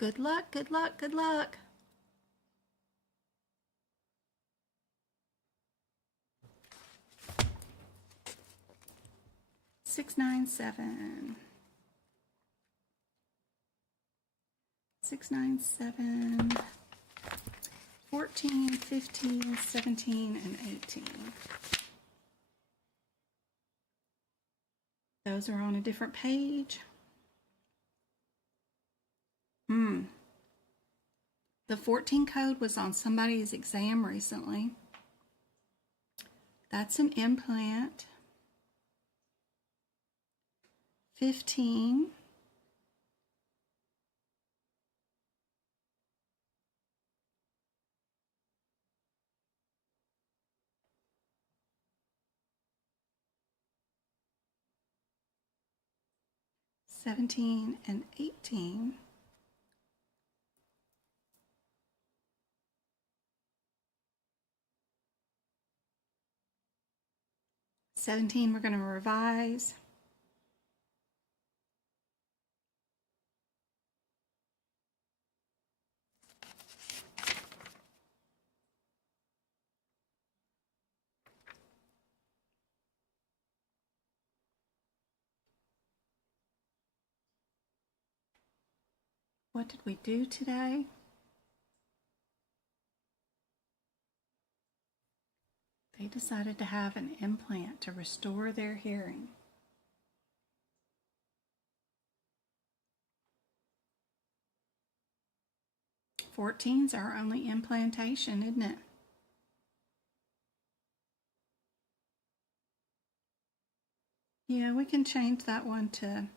Good luck, good luck, good luck. Six, 9, 7. 6, 9, 7. 14, 15, 17, and 18. Those are on a different page. The 14 code was on somebody's exam recently. That's an implant. 15. 17 and 18. We're going to revise. What did we do today? They decided to have an implant to restore their hearing. Fourteen's our only implantation, isn't it? Yeah, we can change that one to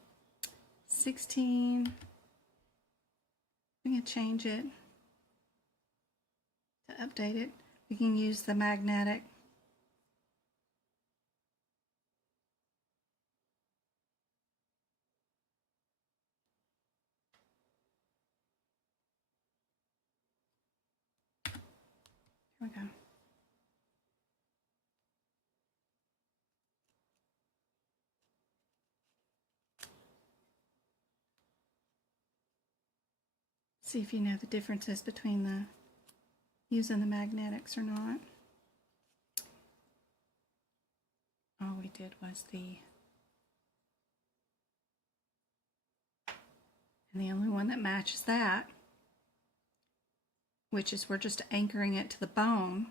16. We can change it to update it. We can use the magnetic. Here we go. See if you know the differences between the using the magnetics or not. All we did was and the only one that matches that, which is we're just anchoring it to the bone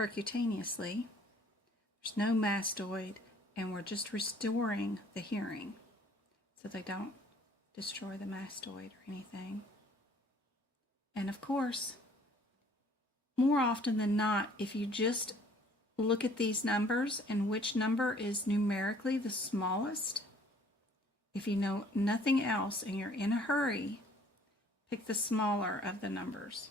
percutaneously. There's no mastoid, and we're just restoring the hearing so they don't destroy the mastoid or anything. And of course, more often than not, if you just look at these numbers and which number is numerically the smallest, if you know nothing else and you're in a hurry, pick the smaller of the numbers.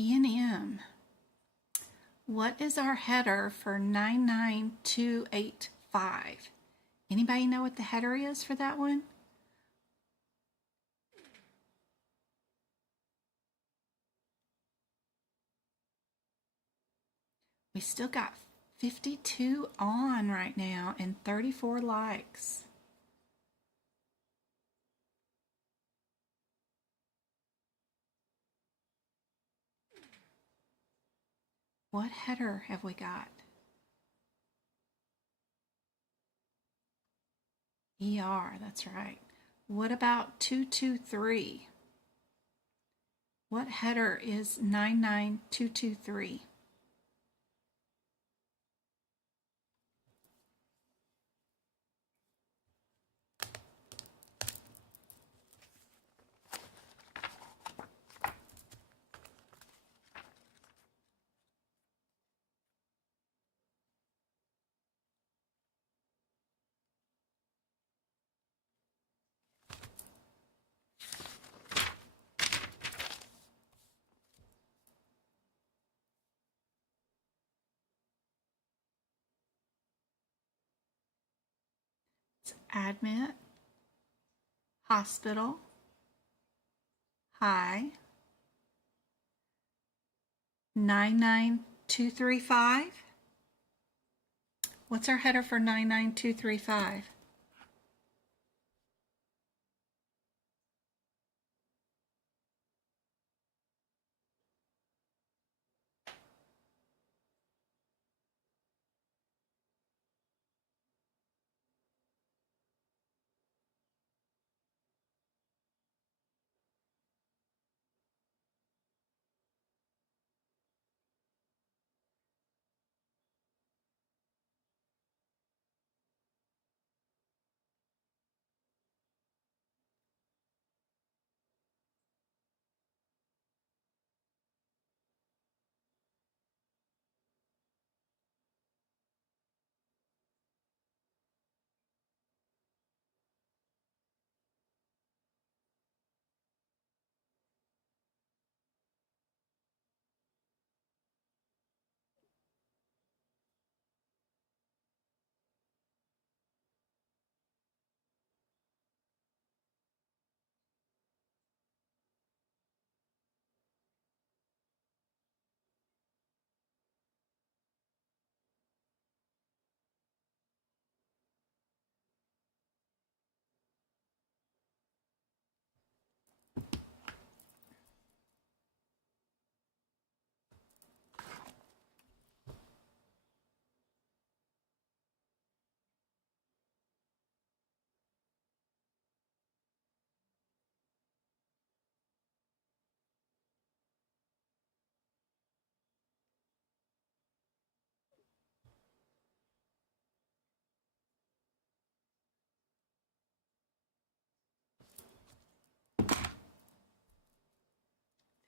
E&M. What is our header for 99285? Anybody know what the header is for that one? We still got 52 on right now and 34 likes. What header have we got? ER, that's right. What about 223? What header is 99223? It's admit, hospital, high, 99235. What's our header for 99235?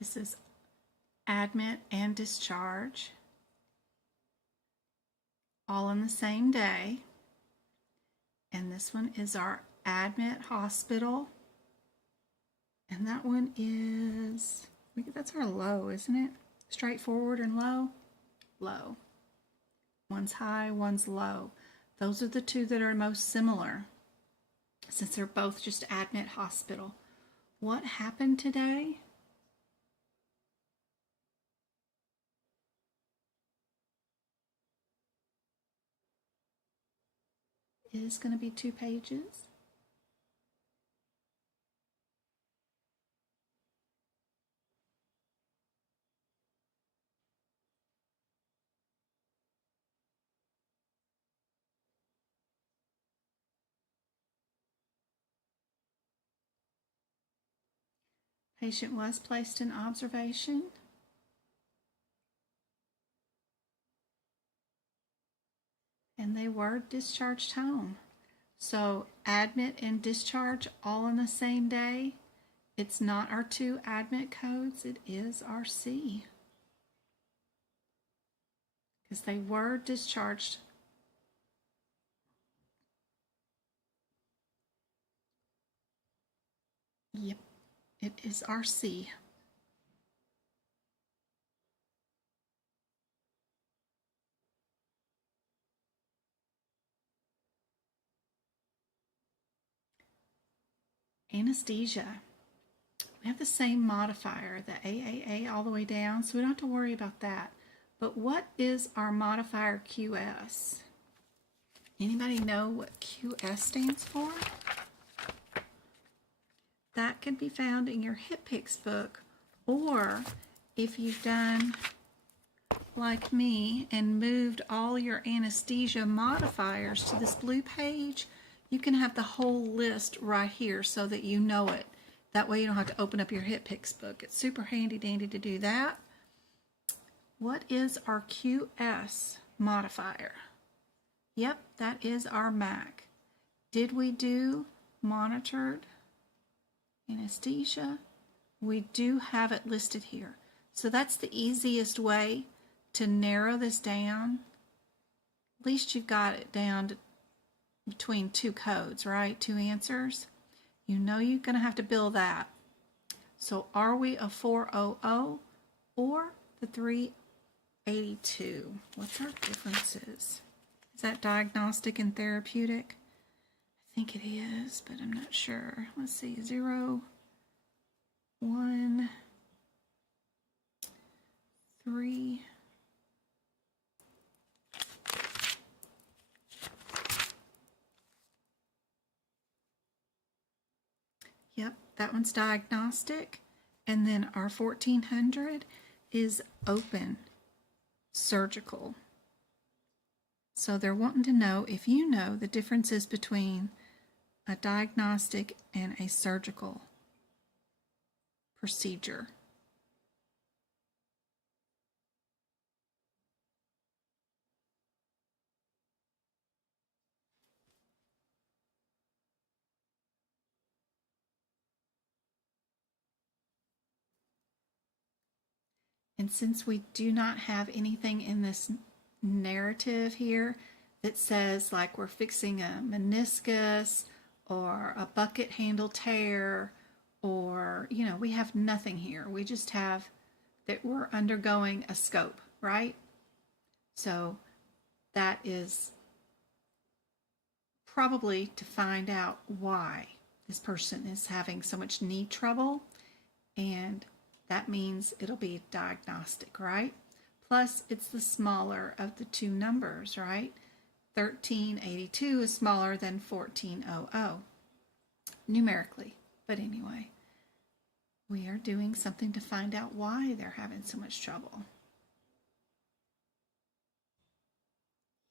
This is admit and discharge, all on the same day. And this one is our admit hospital. And that one is, that's our low, isn't it? Straightforward and low? Low. One's high, one's low. Those are the two that are most similar, since they're both just admit hospital. What happened today? It is going to be 2 pages. Patient was placed in observation. And they were discharged home. So admit and discharge all on the same day. It's not our 2 admit codes, it is our C. Because they were discharged. Yep, it is our C. Anesthesia. We have the same modifier, the AAA all the way down, so we don't have to worry about that. But what is our modifier QS? Anybody know what QS stands for? That can be found in your HipPix book, or if you've done like me and moved all your anesthesia modifiers to this blue page, you can have the whole list right here so that you know it. That way you don't have to open up your HipPix book. It's super handy dandy to do that. What is our QS modifier? Yep, that is our MAC. Did we do monitored anesthesia? We do have it listed here. So that's the easiest way to narrow this down. At least you've got it down to between 2 codes, right? 2 answers. You know you're going to have to build that. So are we a 400 or the 382? What's our differences? Is that diagnostic and therapeutic? I think it is, but I'm not sure. Let's see, 0, 1, 3. Yep, that one's diagnostic. And then our 1400 is open surgical. So they're wanting to know if you know the differences between a diagnostic and a surgical procedure. And since we do not have anything in this narrative here that says like we're fixing a meniscus or a bucket handle tear, or, you know, we have nothing here. We just have that we're undergoing a scope, right? So that is probably to find out why this person is having so much knee trouble, and that means it'll be diagnostic, right? Plus, it's the smaller of the 2 numbers, right? 1382 is smaller than 1400 numerically. But anyway, we are doing something to find out why they're having so much trouble.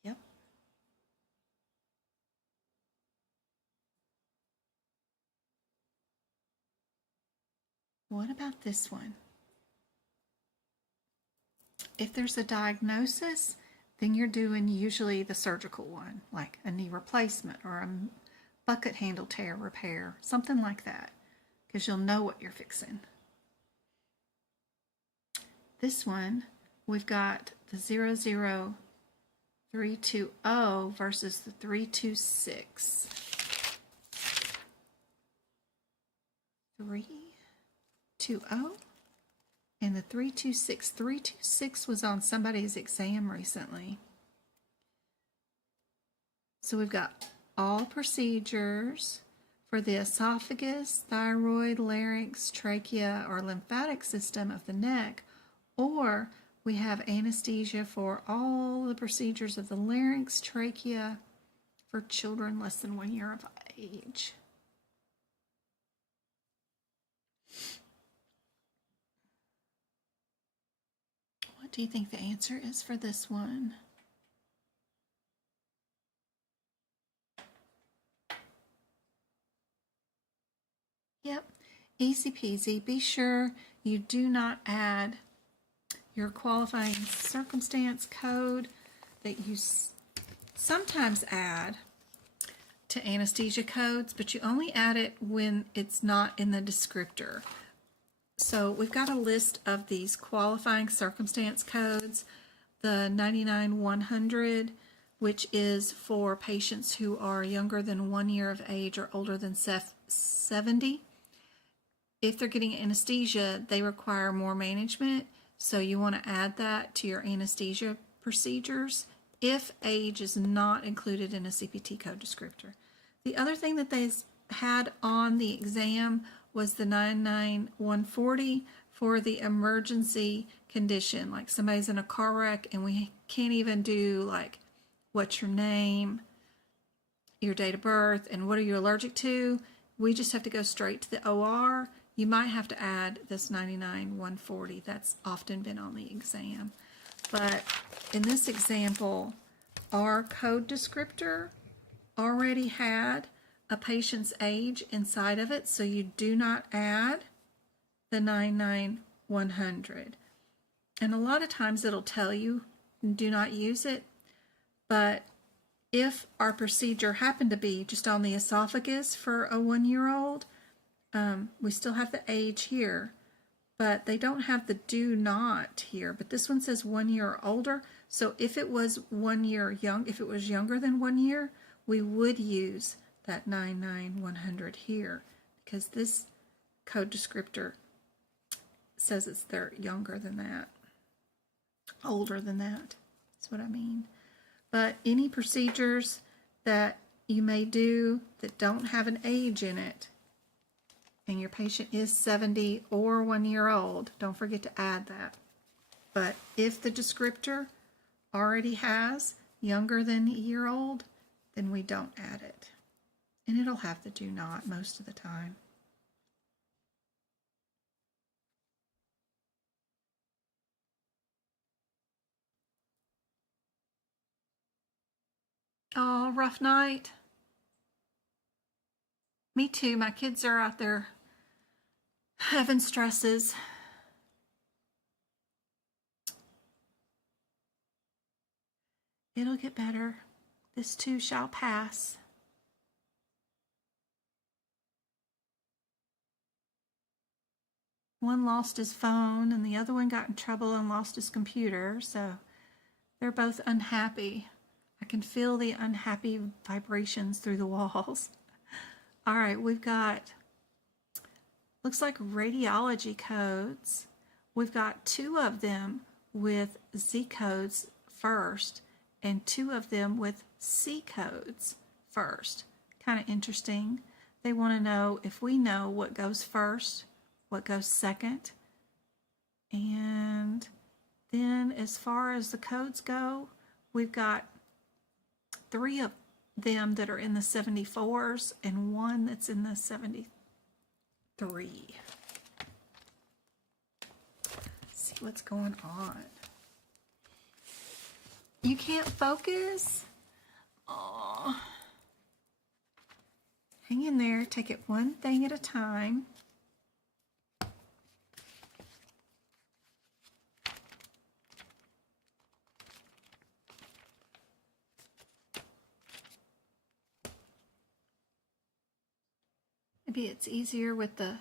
Yep. What about this one? If there's a diagnosis, then you're doing usually the surgical one, like a knee replacement or a bucket handle tear repair, something like that, because you'll know what you're fixing. this one, we've got the 00320 versus the 326. 320 and the 326. 326 was on somebody's exam recently. So we've got all procedures for the esophagus, thyroid, larynx, trachea, or lymphatic system of the neck, or we have anesthesia for all the procedures of the larynx, trachea for children less than 1 year of age. What do you think the answer is for this one? Yep, easy peasy. Be sure you do not add your qualifying circumstance code that you sometimes add to anesthesia codes, but you only add it when it's not in the descriptor. So we've got a list of these qualifying circumstance codes. The 99-100, which is for patients who are younger than 1 year of age or older than 70. If they're getting anesthesia, they require more management, so you want to add that to your anesthesia procedures if age is not included in a CPT code descriptor. The other thing that they had on the exam was the 99-140 for the emergency condition, like somebody's in a car wreck and we can't even do like what's your name, your date of birth, and what are you allergic to. We just have to go straight to the OR. You might have to add this 99-140. That's often been on the exam. But in this example, our code descriptor already had a patient's age inside of it, so you do not add the 99-100. And a lot of times it'll tell you do not use it, but if our procedure happened to be just on the esophagus for a 1-year-old, we still have the age here, but they don't have the do not here. But this one says 1 year or older. So if it was 1 year young, if it was younger than 1 year, we would use that 99-100 here, because this code descriptor says they're younger than that, older than that. That's what I mean. But any procedures that you may do that don't have an age in it, and your patient is 70 or 1 year old, don't forget to add that. But if the descriptor already has younger than a year old, then we don't add it. And it'll have the do not most of the time. Oh, rough night. Me too. My kids are out there having stresses. It'll get better. This too shall pass. One lost his phone and the other one got in trouble and lost his computer, so they're both unhappy. I can feel the unhappy vibrations through the walls. All right, we've got, looks like radiology codes. We've got 2 of them with Z codes first and 2 of them with C codes first. Kind of interesting. They want to know if we know what goes first, what goes second. And then as far as the codes go, we've got 3 of them that are in the 74s and 1 that's in the 73. Let's see what's going on. You can't focus? Oh. Hang in there, take it one thing at a time. Maybe it's easier with the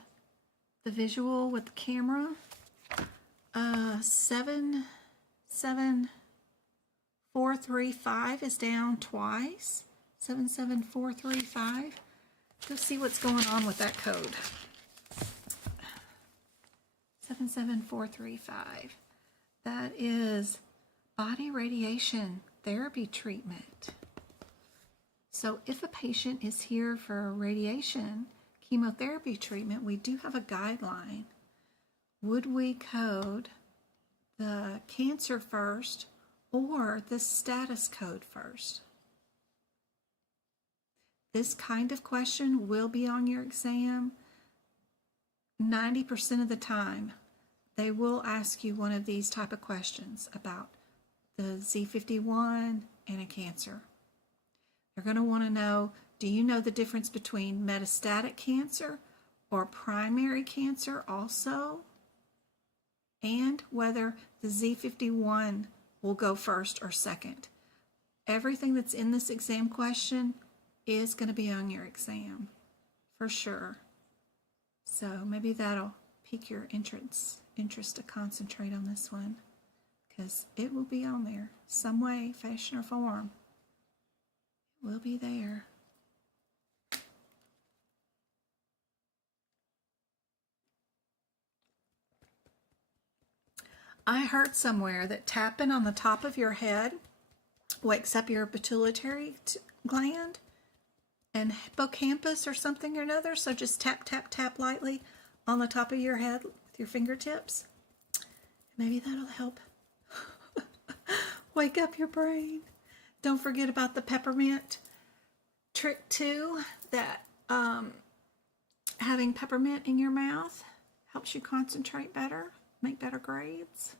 visual with the camera. 77435 is down twice. 77435. Go see what's going on with that code. 77435. That is body radiation therapy treatment. So if a patient is here for radiation chemotherapy treatment, we do have a guideline. Would we code the cancer first or the status code first? This kind of question will be on your exam. 90% of the time, they will ask you one of these type of questions about the Z51 and a cancer. They're going to want to know, do you know the difference between metastatic cancer or primary cancer also? And whether the Z51 will go first or second. Everything that's in this exam question is going to be on your exam, for sure. So maybe that'll pique your interest to concentrate on this one, because it will be on there some way, fashion, or form. It will be there. I heard somewhere that tapping on the top of your head wakes up your pituitary gland and hippocampus or something or another. So just tap, tap, tap lightly on the top of your head with your fingertips. Maybe that'll help wake up your brain. Don't forget about the peppermint trick too, that having peppermint in your mouth helps you concentrate better, make better grades.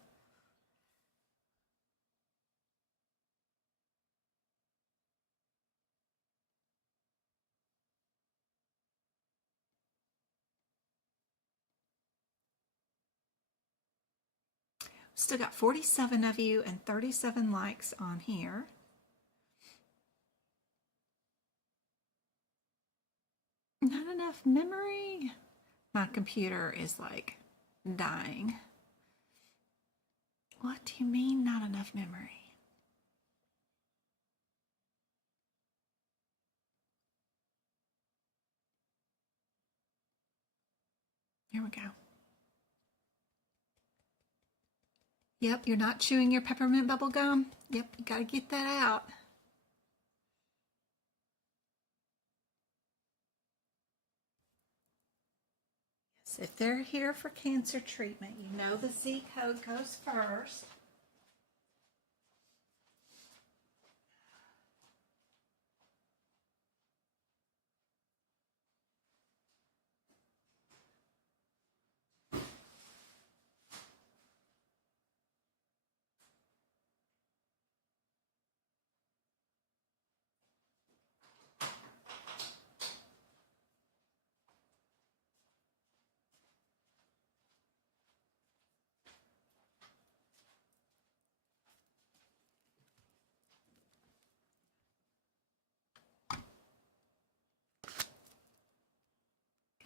Still got 47 of you and 37 likes on here. Not enough memory. My computer is like dying. What do you mean not enough memory? Here we go. Yep, you're not chewing your peppermint bubble gum. Yep, you gotta get that out. Yes, if they're here for cancer treatment, you know the Z code goes first.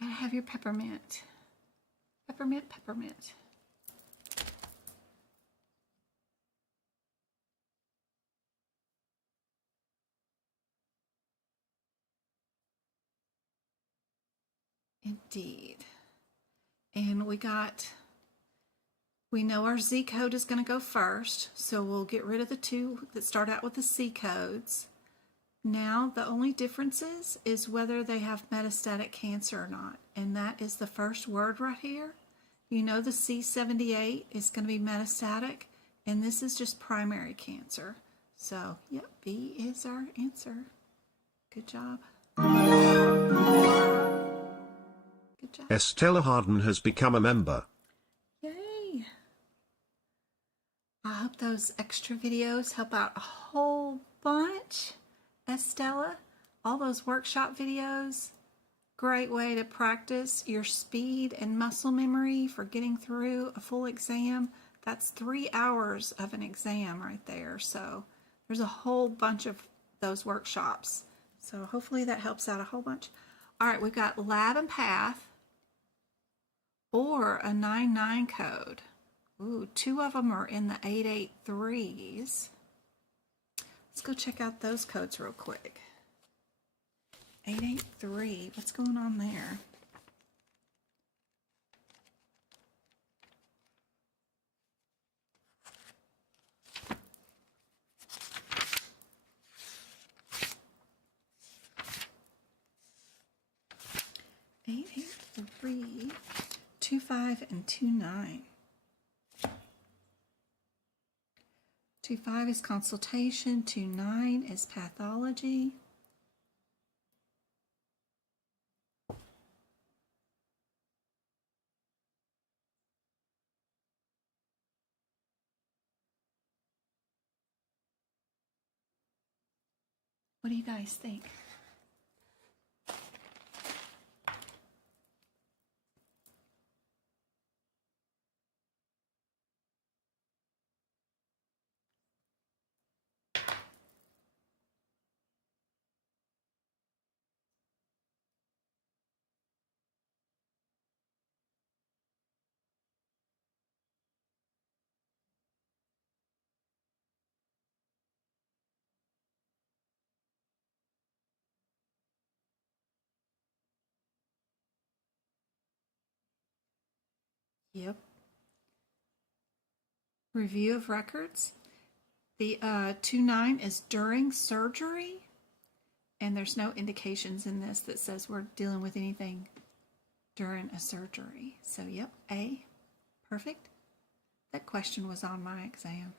Gotta have your peppermint. Peppermint, peppermint. Indeed. And we know our Z code is going to go first, so we'll get rid of the two that start out with the C codes. Now, the only difference is whether they have metastatic cancer or not, and that is the first word right here. You know the C78 is going to be metastatic, and this is just primary cancer. So, yep, B is our answer. Good job. Good job. Estella Harden has become a member. Yay! I hope those extra videos help out a whole bunch. Estella, all those workshop videos, great way to practice your speed and muscle memory for getting through a full exam. That's 3 hours of an exam right there. So there's a whole bunch of those workshops. So hopefully that helps out a whole bunch. All right, we've got lab and path or a 9-9 code. Ooh, two of them are in the 883s. Let's go check out those codes real quick. 883, what's going on there? Eight, 3, 2, 5, and 2, 9. 2, 5 is consultation. 2, 9 is pathology. What do you guys think? Yep. Review of records. The 2-9 is during surgery, and there's no indications in this that says we're dealing with anything during a surgery. So, yep, A, perfect. That question was on my exam.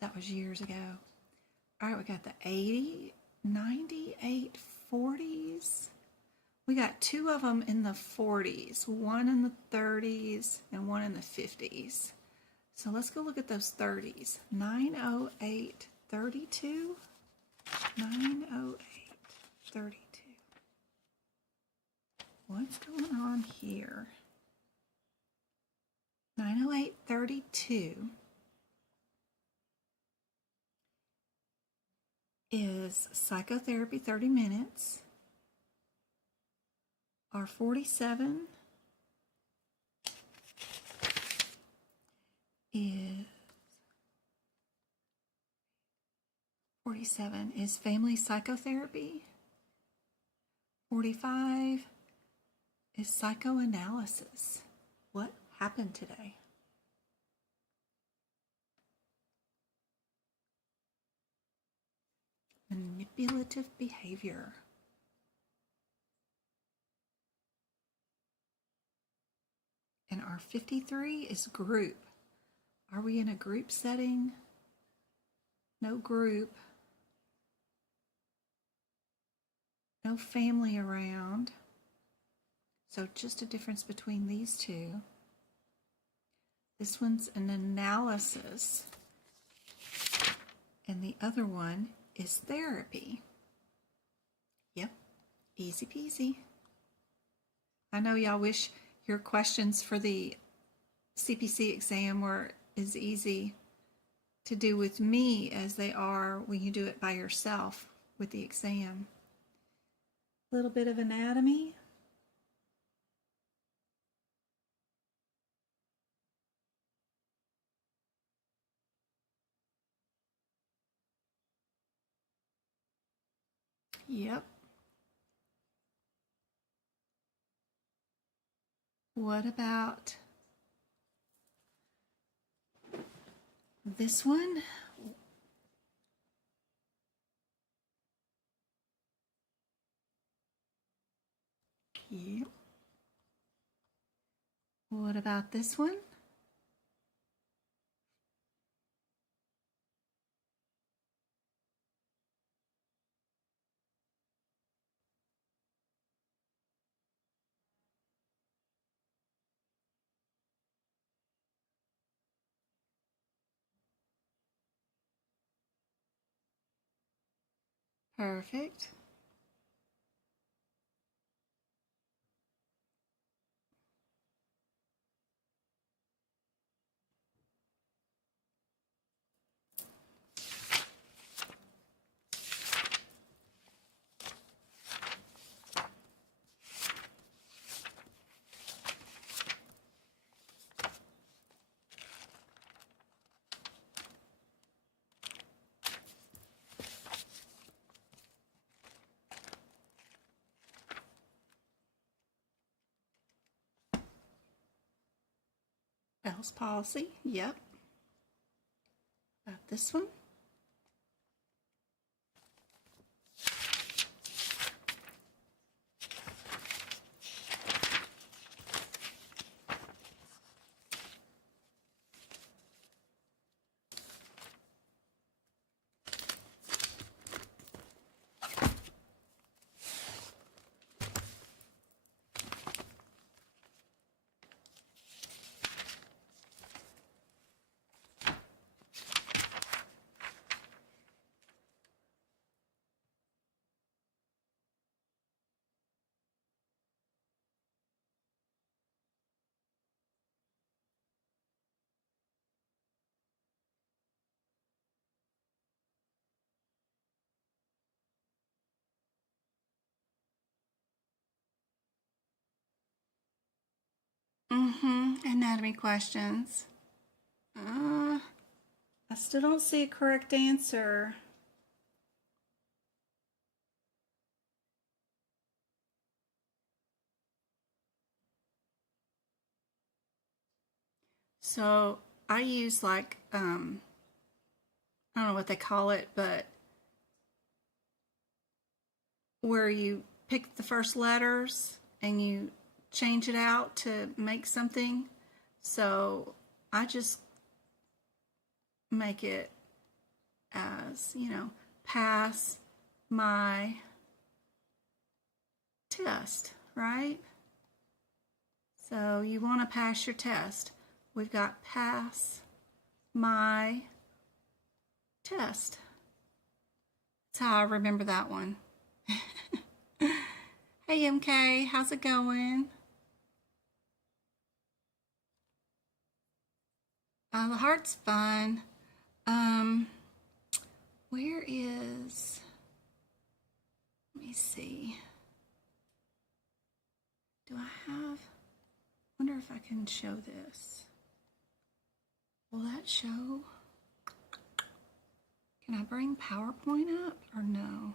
That was years ago. All right, we got the 80, 98, 40s. We got two of them in the 40s, one in the 30s, and one in the 50s. So let's go look at those 30s. 908, 32. 908, 32. What's going on here? 908, 32 is psychotherapy 30 minutes. Our 47 is family psychotherapy. 45 is psychoanalysis. What happened today? Manipulative behavior. And our 53 is group. Are we in a group setting? No group. No family around. So just a difference between these two. This one's an analysis. And the other one is therapy. Yep, easy peasy. I know y'all wish your questions for the CPC exam were as easy to do with me as they are when you do it by yourself with the exam. A little bit of anatomy. Yep. What about this one? Yep. What about this one? Perfect. Spouse policy, yep. About this one. Anatomy questions. I still don't see a correct answer. So I use like, I don't know what they call it, but where you pick the first letters and you change it out to make something. So I just make it as, pass my test, right? So you want to pass your test. We've got pass my test. That's how I remember that one. Hey MK, how's it going? The heart's fun. Where is, let me see. Do I have, wonder if I can show this. Will that show? Can I bring PowerPoint up or no?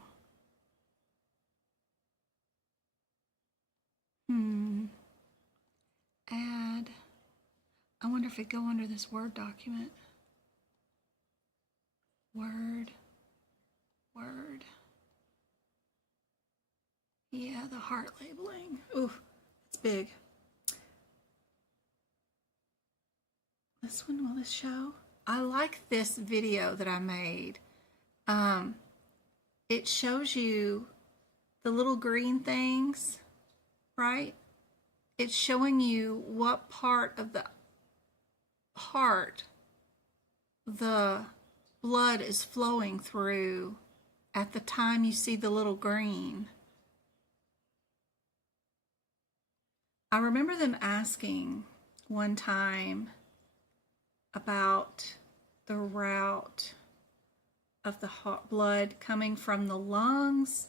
Add. I wonder if it go under this Word document. Word. Yeah, the heart labeling. Ooh, it's big. This one, will this show? I like this video that I made. It shows you the little green things, right? It's showing you what part of the heart the blood is flowing through at the time you see the little green. I remember them asking one time about the route of the blood coming from the lungs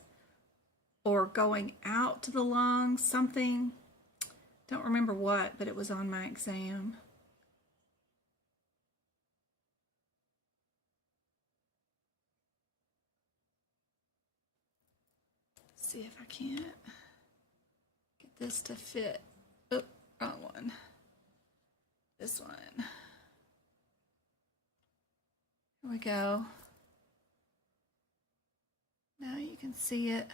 or going out to the lungs, something. Don't remember what, but it was on my exam. Let's see if I can't get this to fit. Oh, wrong one. This one. Here we go. Now you can see it.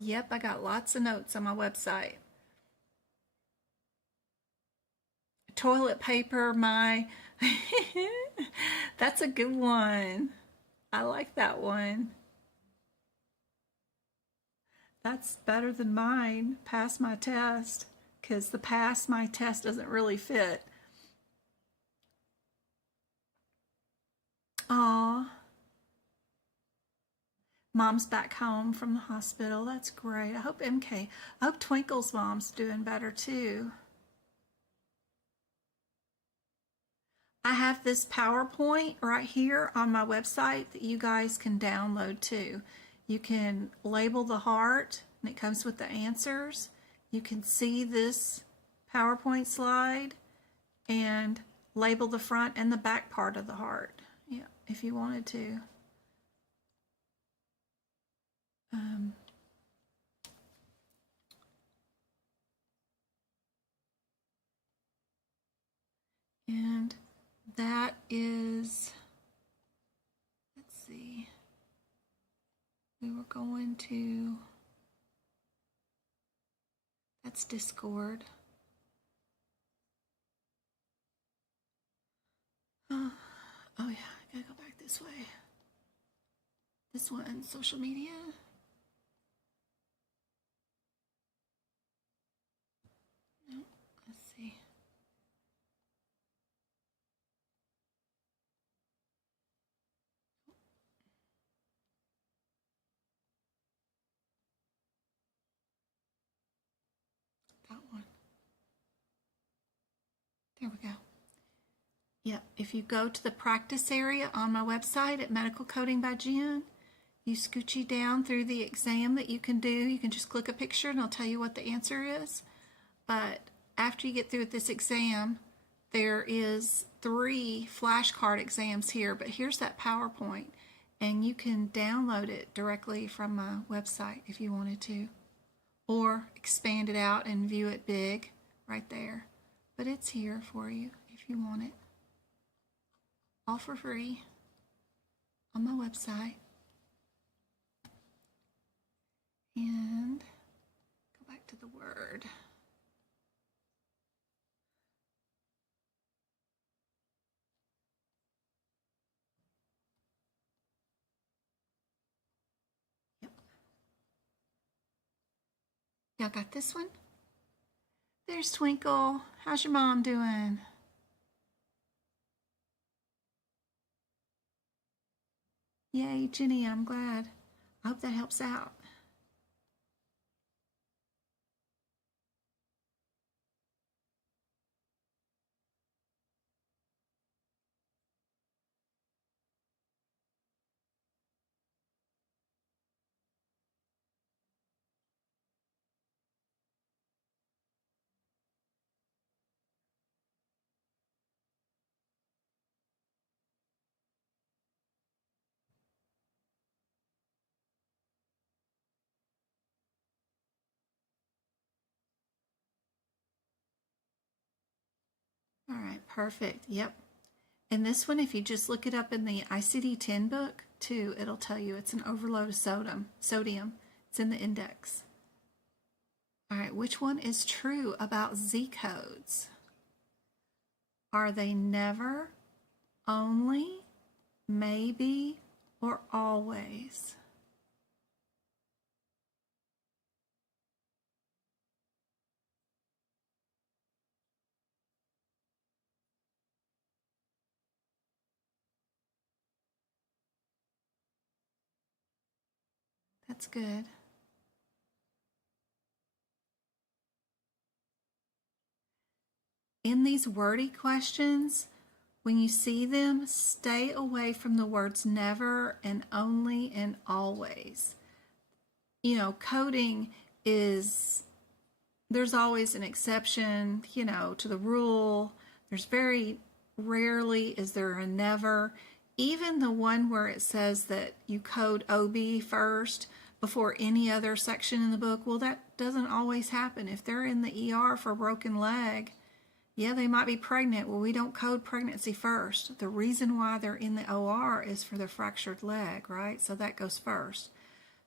Yep, I got lots of notes on my website. Toilet paper, that's a good one. I like that one. That's better than mine, pass my test, because the pass my test doesn't really fit. Aw. Mom's back home from the hospital. That's great. I hope I hope Twinkle's mom's doing better too. I have this PowerPoint right here on my website that you guys can download too. You can label the heart and it comes with the answers. You can see this PowerPoint slide and label the front and the back part of the heart. Yeah, if you wanted to. And that is, let's see, we were going to, that's Discord. Oh yeah, I gotta go back this way. This one, social media. No, let's see. That one. There we go. Yep, if you go to the practice area on my website at Medical Coding by Jen, you scoochie down through the exam that you can do. You can just click a picture and it'll tell you what the answer is. But after you get through with this exam, there is 3 flashcard exams here, but here's that PowerPoint, and you can download it directly from my website if you wanted to, or expand it out and view it big right there. But it's here for you if you want it. All for free on my website. And go back to the word. Yep. Y'all got this one? There's Twinkle. How's your mom doing? Yay, Jenny, I'm glad. I hope that helps out. All right, perfect. Yep. And this one, if you just look it up in the ICD-10 book, too, it'll tell you it's an overload of sodium. It's in the index. All right, which one is true about Z codes? Are they never, only, maybe, or always? That's good. In these wordy questions, when you see them, stay away from the words never and only and always. You know, coding is, there's always an exception, you know, to the rule. There's very rarely is there a never. Even the one where it says that you code OB first before any other section in the book, well, that doesn't always happen. If they're in the ER for a broken leg, yeah, they might be pregnant. Well, we don't code pregnancy first. The reason why they're in the OR is for the fractured leg, right? So that goes first.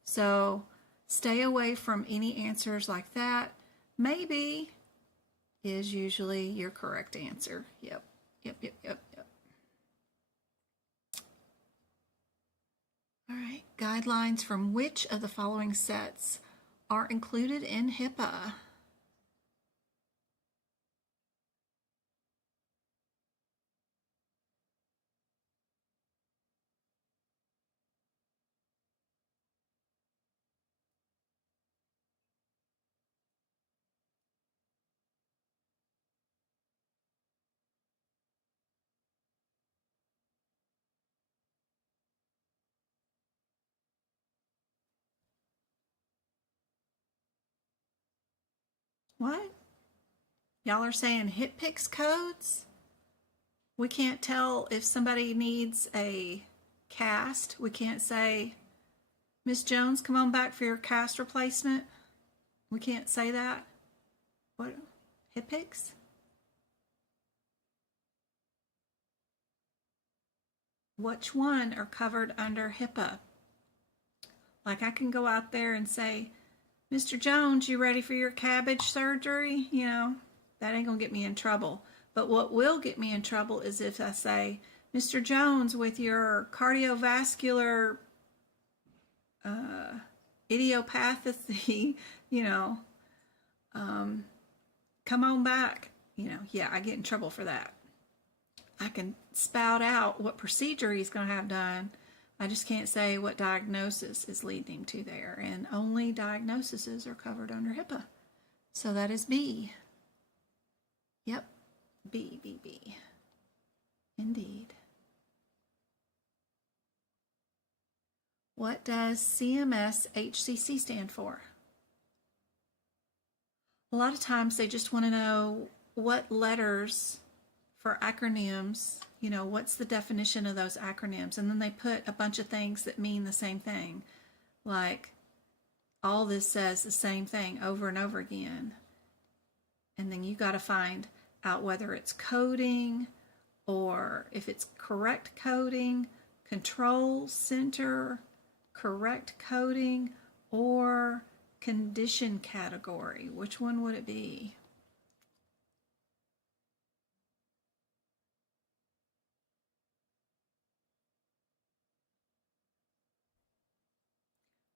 So stay away from any answers like that. Maybe is usually your correct answer. Yep. All right. Guidelines from which of the following sets are included in HIPAA? What? Y'all are saying HitPix codes? We can't tell if somebody needs a cast. We can't say, Miss Jones, come on back for your cast replacement. We can't say that. What? HIPICs? Which one are covered under HIPAA? Like I can go out there and say, Mr. Jones, you ready for your cabbage surgery? You know, that ain't gonna get me in trouble. But what will get me in trouble is if I say, Mr. Jones, with your cardiovascular idiopathy, you know, come on back. You know, yeah, I get in trouble for that. I can spout out what procedure he's going to have done. I just can't say what diagnosis is leading him to there. And only diagnoses are covered under HIPAA. So that is B. Yep, B, B, B. Indeed. What does CMS HCC stand for? A lot of times they just want to know what letters for acronyms, you know, what's the definition of those acronyms? And then they put a bunch of things that mean the same thing. Like, all this says the same thing over and over again. And then you got to find out whether it's coding or if it's correct coding, control center, correct coding, or condition category. Which one would it be?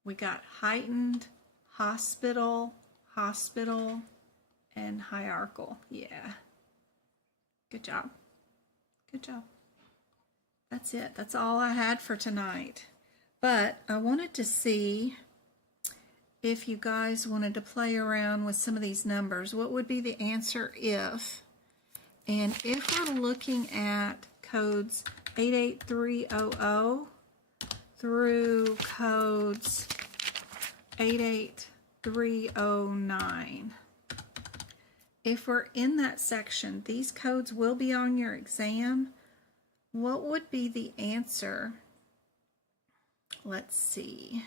We got heightened, hospital, hospital, and hierarchical. Yeah. Good job. Good job. That's it. That's all I had for tonight. But I wanted to see if you guys wanted to play around with some of these numbers. What would be the answer if? And if we're looking at codes 88300 through codes 88309. If we're in that section, these codes will be on your exam. What would be the answer? Let's see.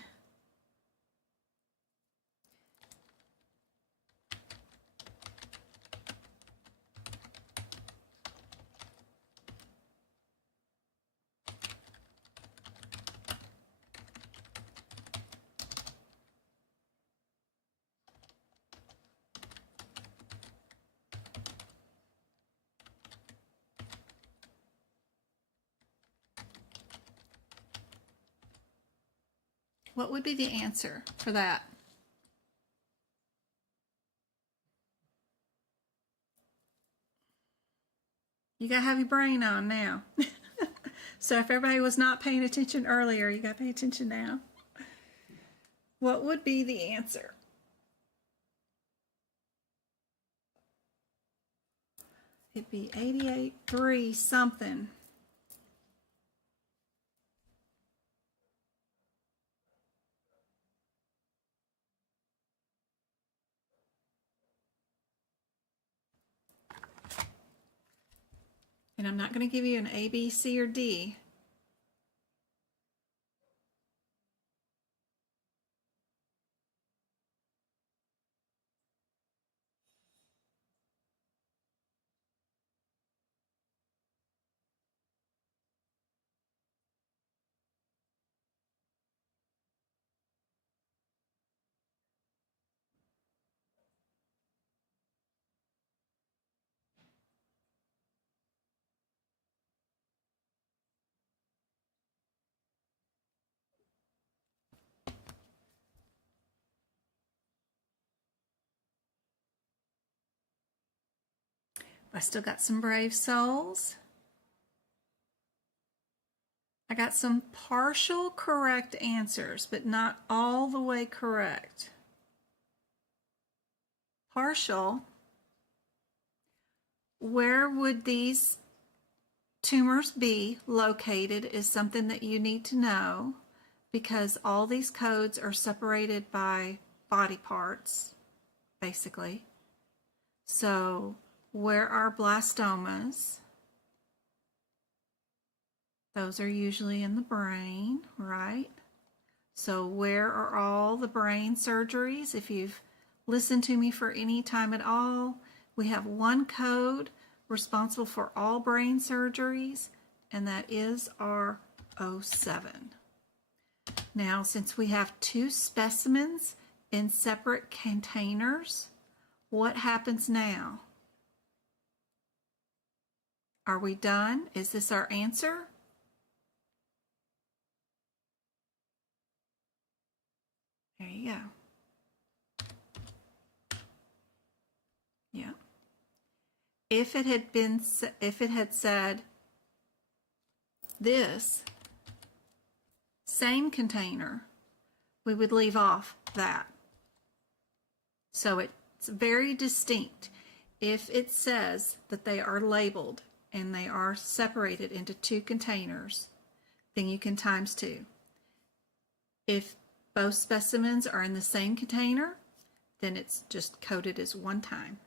What would be the answer for that? You gotta have your brain on now. So if everybody was not paying attention earlier, you gotta pay attention now. What would be the answer? It'd be 88.3 something. And I'm not going to give you an A, B, C, or D. I still got some brave souls. I got some partial correct answers, but not all the way correct. Partial, where would these tumors be located is something that you need to know, because all these codes are separated by body parts, basically. So where are blastomas? Those are usually in the brain, right? So where are all the brain surgeries? If you've listened to me for any time at all, we have one code responsible for all brain surgeries, and that is our 07. Now, since we have two specimens in separate containers, what happens now? Are we done? Is this our answer? There you go. Yeah. If it had said this same container, we would leave off that. So it's very distinct. If it says that they are labeled and they are separated into two containers, then you can times 2. If both specimens are in the same container, then it's just coded as one time.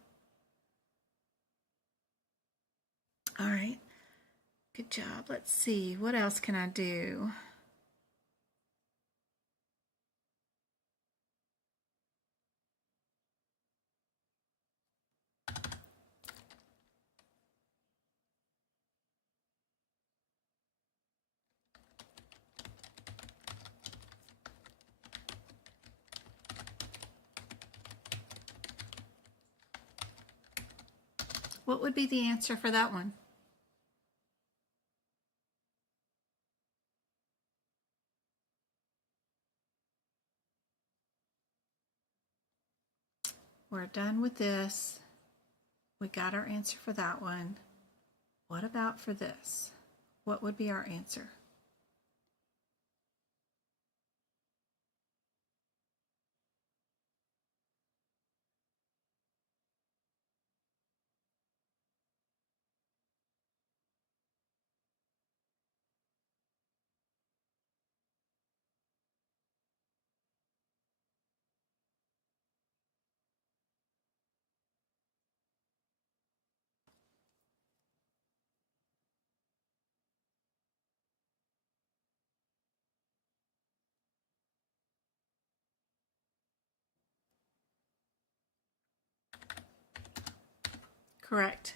All right, good job. Let's see, what else can I do? What would be the answer for that one? We're done with this. We got our answer for that one. What about for this? What would be our answer? Correct.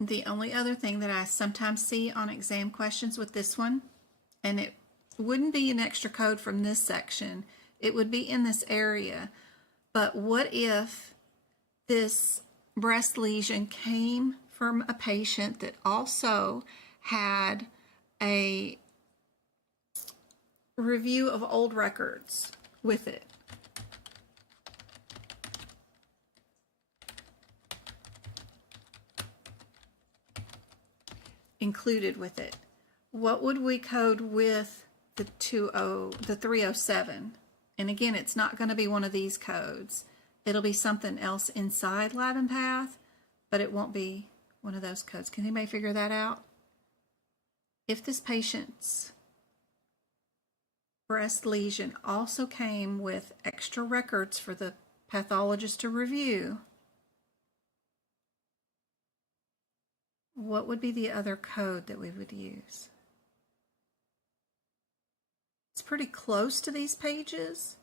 The only other thing that I sometimes see on exam questions with this one, and it wouldn't be an extra code from this section, it would be in this area, but what if this breast lesion came from a patient that also had a review of old records with it? Included with it. What would we code with the 307? And again, it's not going to be one of these codes. It'll be something else inside Lab and Path, but it won't be one of those codes. Can anybody figure that out? If this patient's breast lesion also came with extra records for the pathologist to review, what would be the other code that we would use? It's pretty close to these pages.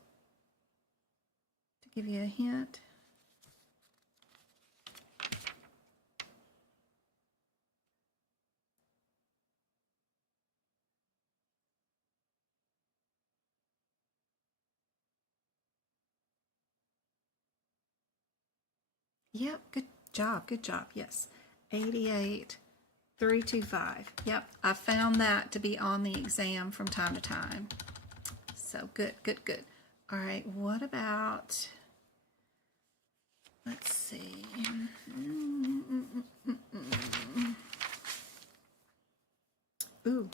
To give you a hint. Yep, good job, yes. 88325. Yep, I found that to be on the exam from time to time. So good. All right, what about, let's see. Ooh.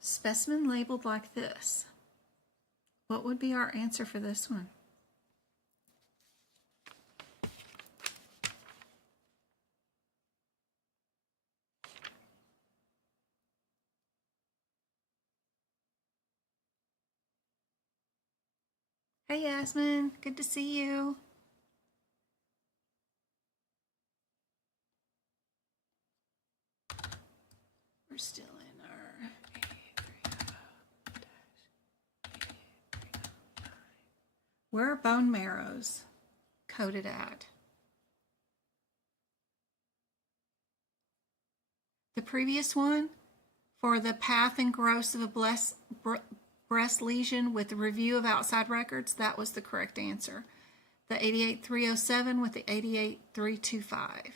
Specimen labeled like this. What would be our answer for this one? Hey, Yasmin. Good to see you. We're still in our 8830-8839. Where are bone marrows coded at? The previous one, for the path and growth of a breast lesion with a review of outside records, that was the correct answer. The 88307 with the 88325.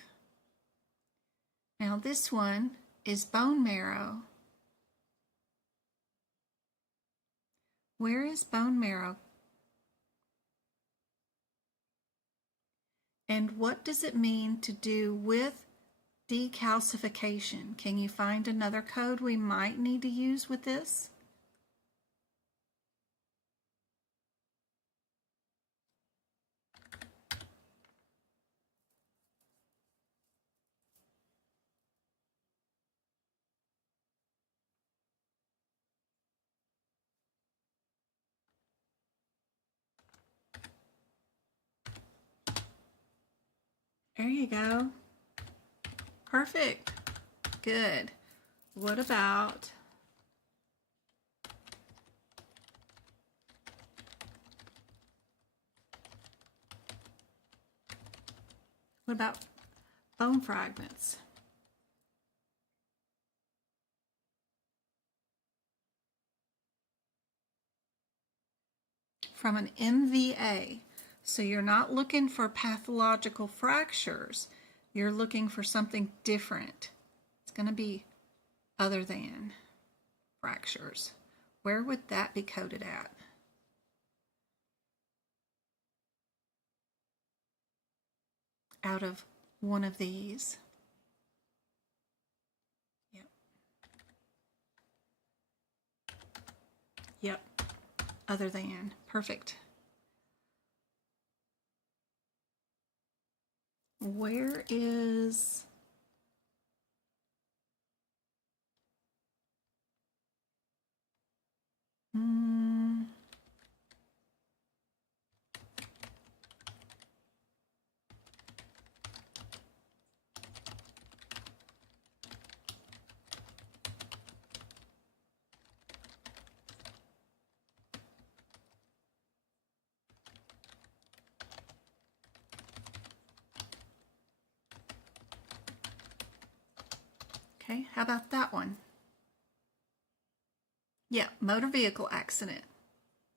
Now this one is bone marrow. Where is bone marrow? And what does it mean to do with decalcification? Can you find another code we might need to use with this? There you go. Perfect. Good. What about bone fragments? From an MVA. So you're not looking for pathological fractures. You're looking for something different. It's going to be other than fractures. Where would that be coded at? Out of one of these. Yep. Yep. Other than. Perfect. Where is okay, how about that one? Yeah, motor vehicle accident.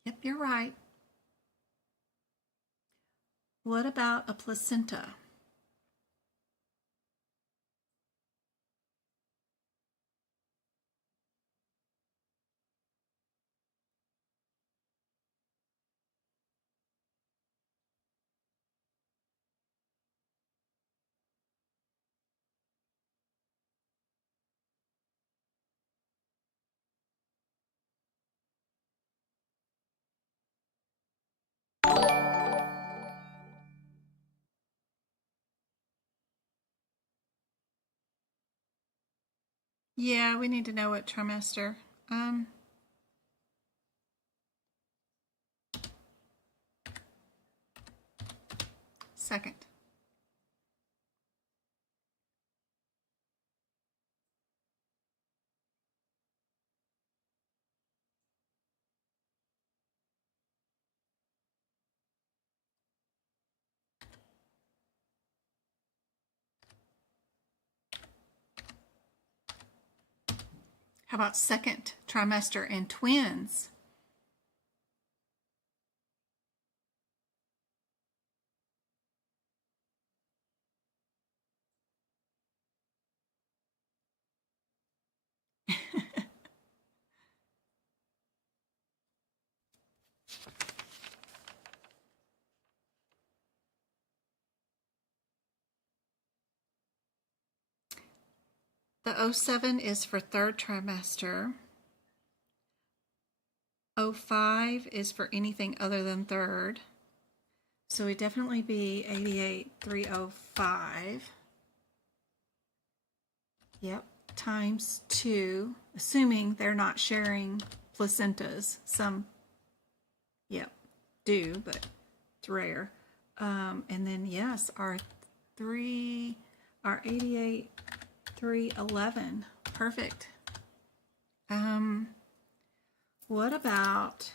Yep, you're right. What about a placenta? Yeah, we need to know what trimester. Second. How about second trimester and twins? The 07 is for third trimester. 05 is for anything other than third. So it'd definitely be 88305. Yep, times 2, assuming they're not sharing placentas. Yep. do, but it's rare. And then yes, our 88,311. Perfect. What about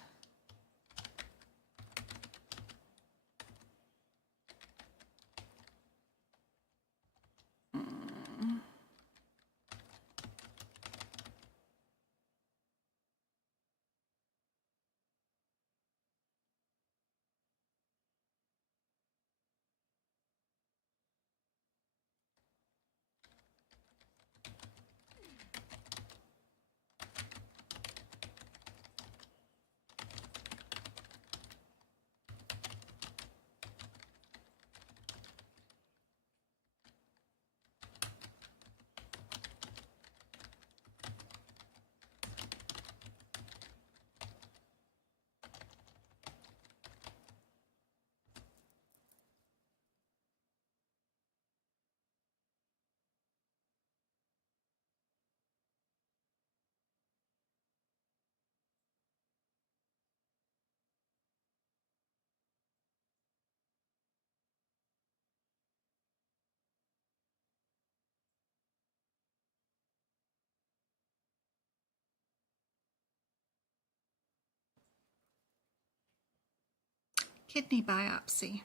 kidney biopsy?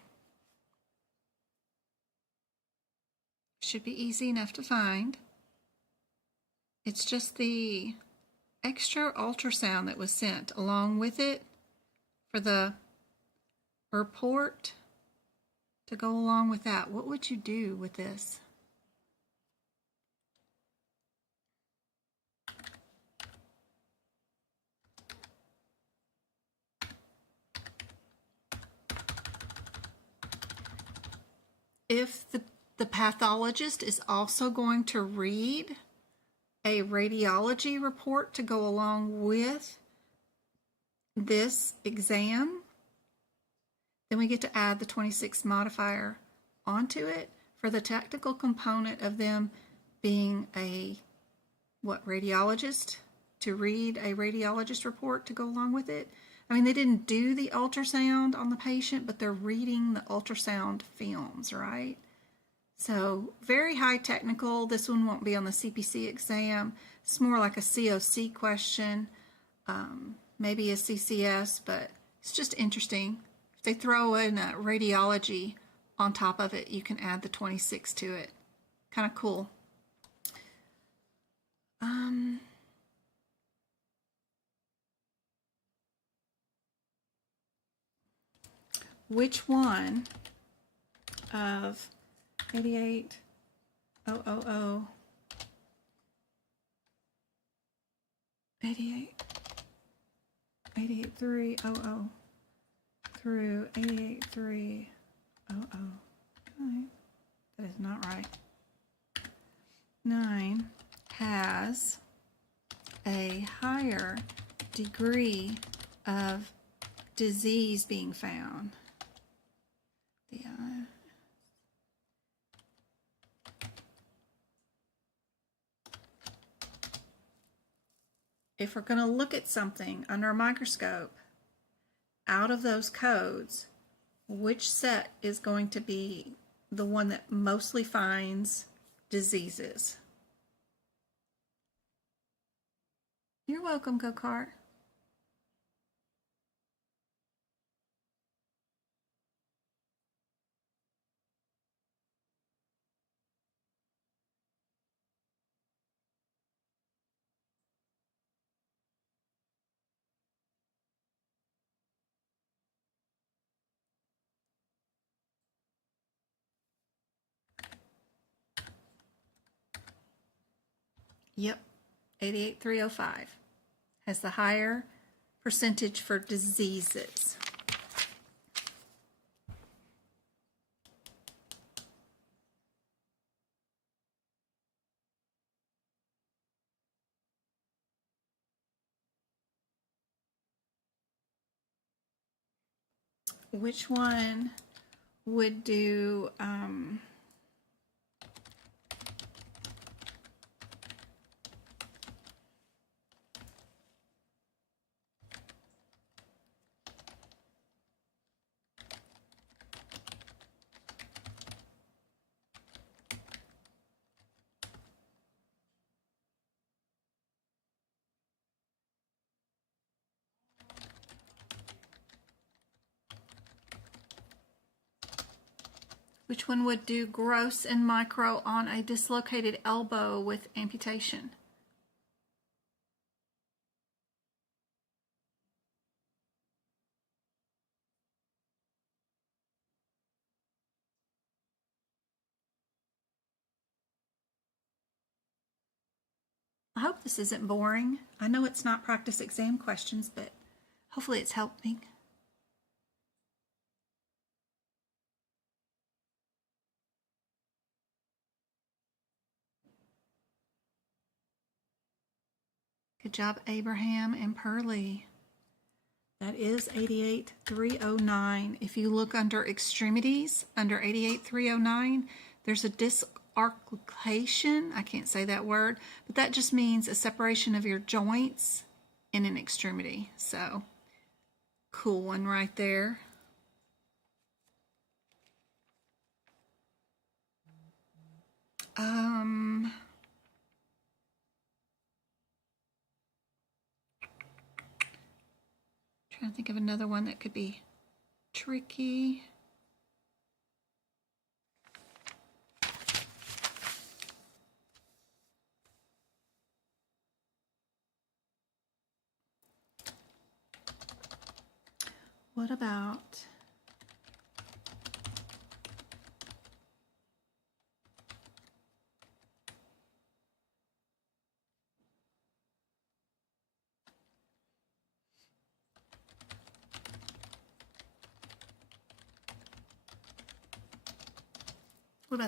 Should be easy enough to find. It's just the extra ultrasound that was sent along with it for the report to go along with that. What would you do with this? If the pathologist is also going to read a radiology report to go along with this exam, then we get to add the 26 modifier onto it for the technical component of them being a radiologist, to read a radiologist report to go along with it. I mean, they didn't do the ultrasound on the patient, but they're reading the ultrasound films, right? So very high technical. This one won't be on the CPC exam. It's more like a COC question, maybe a CCS, but it's just interesting. If they throw in a radiology on top of it, you can add the 26 to it. Kind of cool. Which one of 88,000, 88,300 through 88,300, that is not right, 9 has a higher degree of disease being found? If we're going to look at something under a microscope, out of those codes, which set is going to be the one that mostly finds diseases? You're welcome, Go-Kart. Yep, 88,305 has the higher percentage for diseases. Which one would do Which one would do gross and micro on a dislocated elbow with amputation? I hope this isn't boring. I know it's not practice exam questions, but hopefully it's helping. Good job, Abraham and Pearlie. That is 88309. If you look under extremities, under 88309, there's a disarticulation. I can't say that word, but that just means a separation of your joints in an extremity. So, cool one right there. Trying to think of another one that could be tricky. What about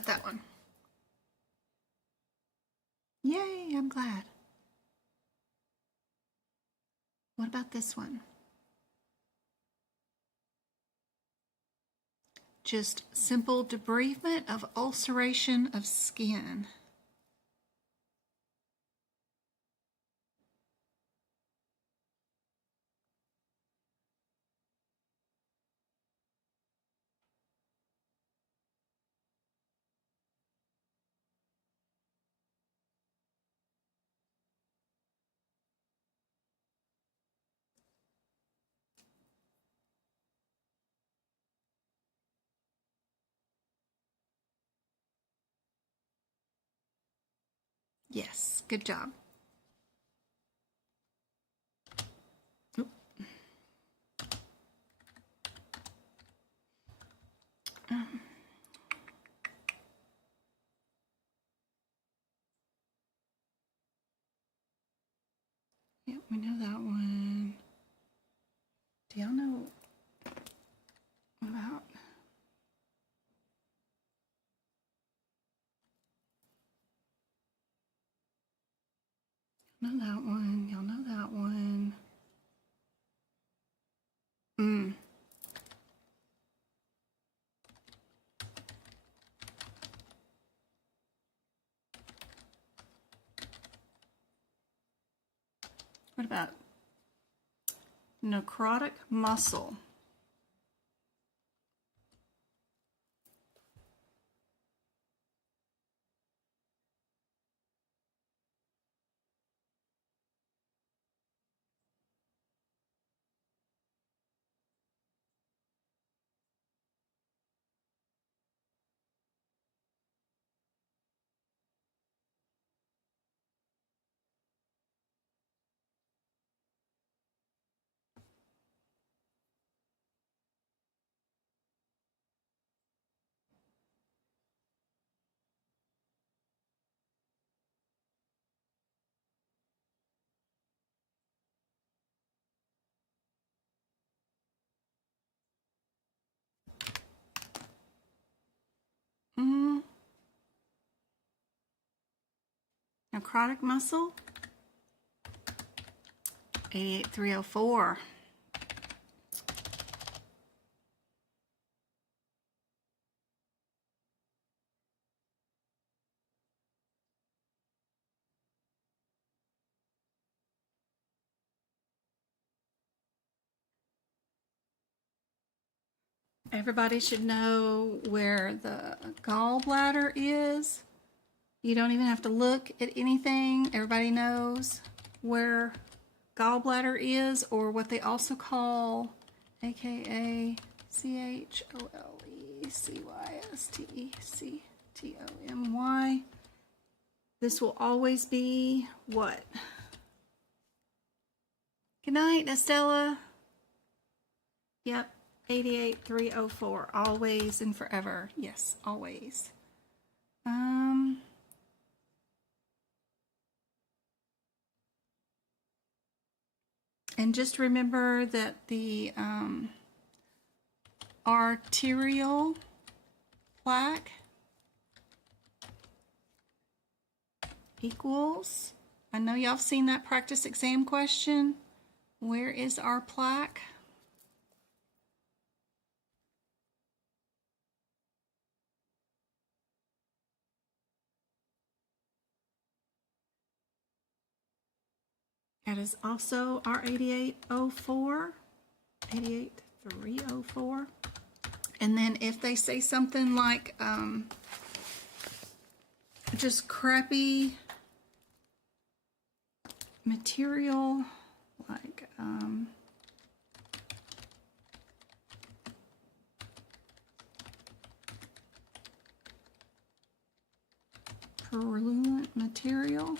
that one? Yay, I'm glad. What about this one? Just simple debridement of ulceration of skin. Yes, good job. Oop. Yep, we know that one. Do y'all know about know that one? Y'all know that one. What about necrotic muscle? Necrotic muscle? 88304. Everybody should know where the gallbladder is. You don't even have to look at anything. Everybody knows where gallbladder is, or what they also call, aka CHOLE. A-A-C-Y-S-T-E-C-T-O-M-Y. This will always be what? Good night, Estella. Yep, 88304. Always and forever. Yes, always. And just remember that the arterial plaque equals, I know y'all have seen that practice exam question. Where is our plaque? That is also our 8804, 88304. And then if they say something like just crappy material, like purulent material.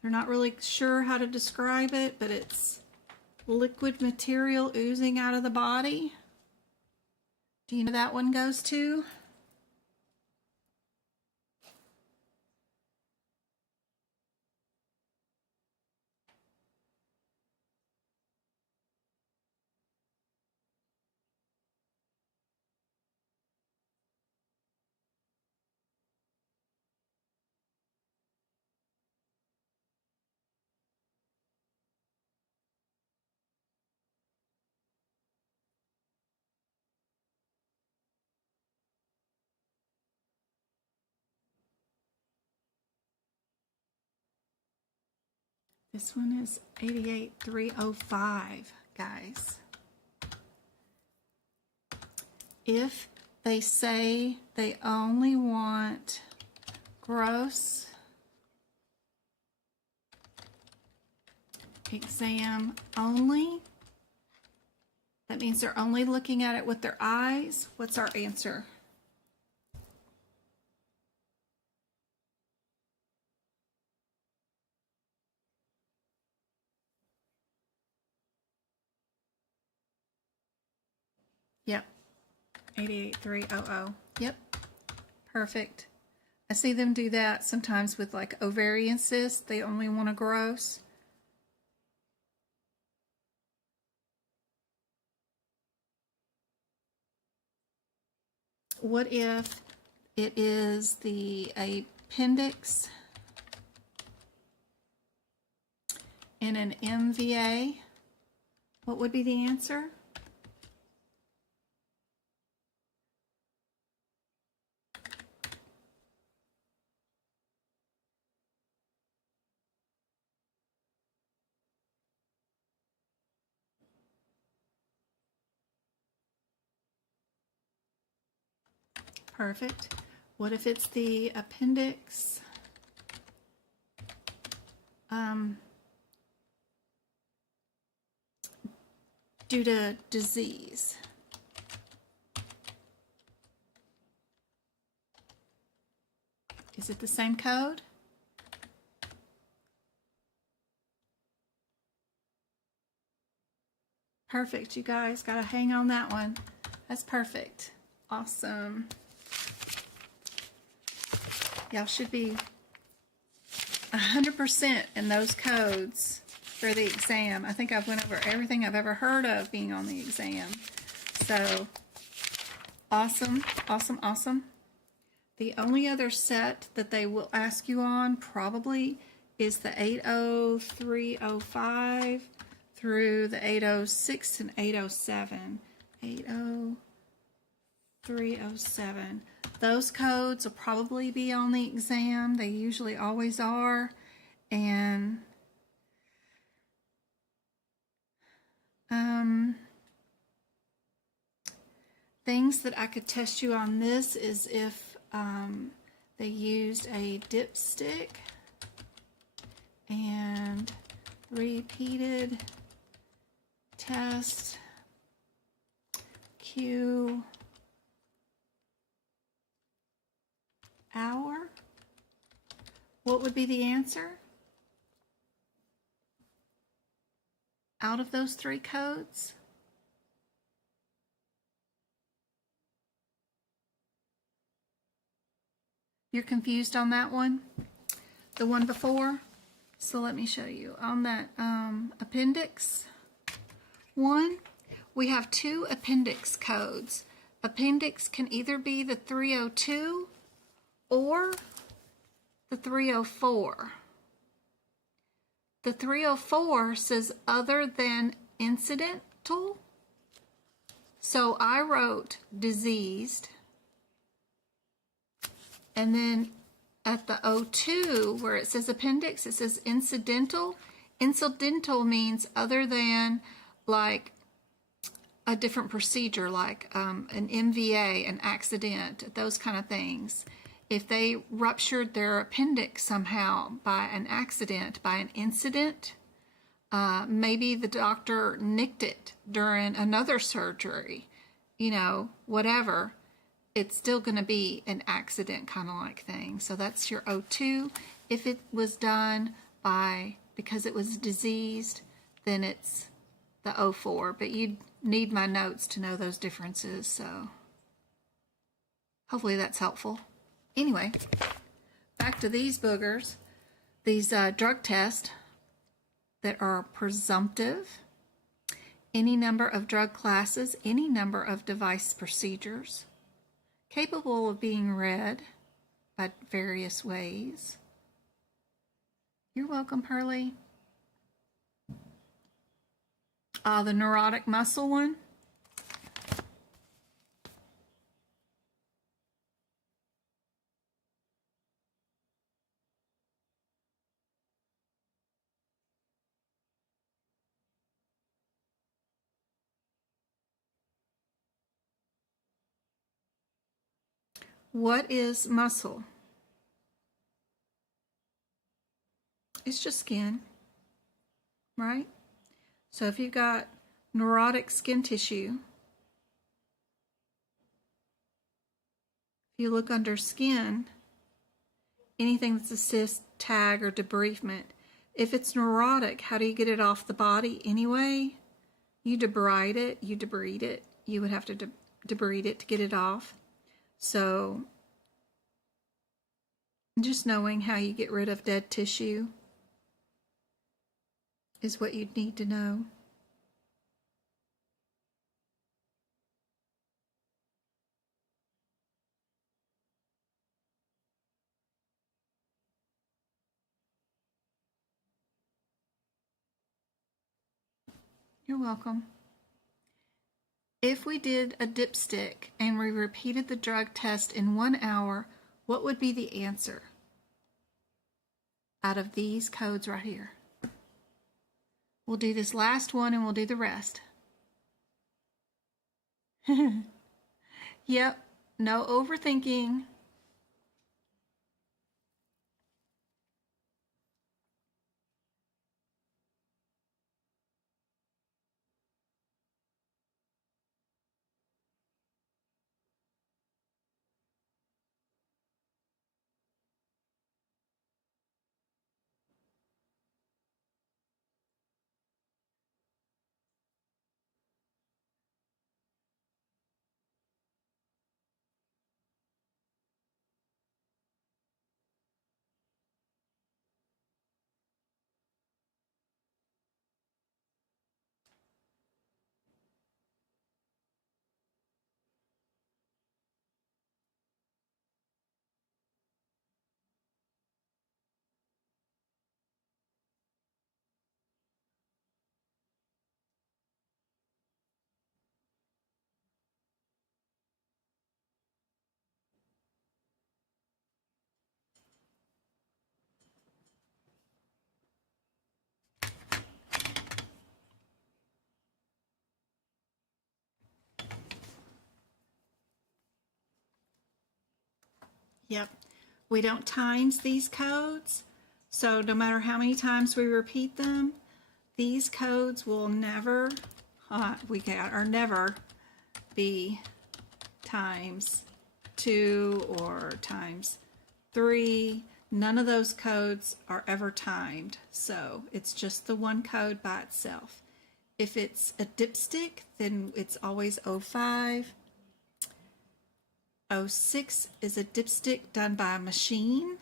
They're not really sure how to describe it, but it's liquid material oozing out of the body. Do you know that one goes to? This one is 88305, guys. If they say they only want gross exam only, that means they're only looking at it with their eyes. What's our answer? Yep, 88300. Yep, perfect. I see them do that sometimes with like ovarian cysts. They only want a gross. What if it is the appendix in an MVA? What would be the answer? Perfect. What if it's the appendix due to disease? Is it the same code? Perfect, you guys. Gotta hang on that one. That's perfect. Awesome. Y'all should be 100% in those codes for the exam. I think I've went over everything I've ever heard of being on the exam. So, awesome, awesome, awesome. The only other set that they will ask you on probably is the 80305 through the 806 and 807. 80307. Those codes will probably be on the exam. They usually always are. And things that I could test you on this is if they used a dipstick and repeated test Q What would be the answer out of those three codes? You're confused on that one? The one before? So let me show you. On that appendix 1, we have two appendix codes. Appendix can either be the 302 or the 304. The 304 says other than incidental. So I wrote diseased. And then at the 02, where it says appendix, it says incidental. Incidental means other than, like a different procedure, like an MVA, an accident, those kind of things. If they ruptured their appendix somehow by an accident, by an incident, maybe the doctor nicked it during another surgery, you know, whatever, it's still going to be an accident kind of like thing. So that's your O2. If it was done because it was diseased, then it's the O4. But you'd need my notes to know those differences, so hopefully that's helpful. Anyway, back to these boogers. These drug tests that are presumptive, any number of drug classes, any number of device procedures, capable of being read by various ways. You're welcome, Pearlie. The neurotic muscle one. What is muscle? It's just skin, right? So if you've got neurotic skin tissue, if you look under skin, anything that's a cyst, tag, or debridement, if it's neurotic, how do you get it off the body anyway? You debride it, you debride it. You would have to debride it to get it off. So just knowing how you get rid of dead tissue is what you'd need to know. You're welcome. If we did a dipstick and we repeated the drug test in 1 hour, what would be the answer out of these codes right here? We'll do this last one and we'll do the rest. Yep, no overthinking. Yep, we don't times these codes, so no matter how many times we repeat them, these codes will never, never be times 2 or times 3. None of those codes are ever timed, so it's just the one code by itself. If it's a dipstick, then it's always 05. 06 is a dipstick done by a machine,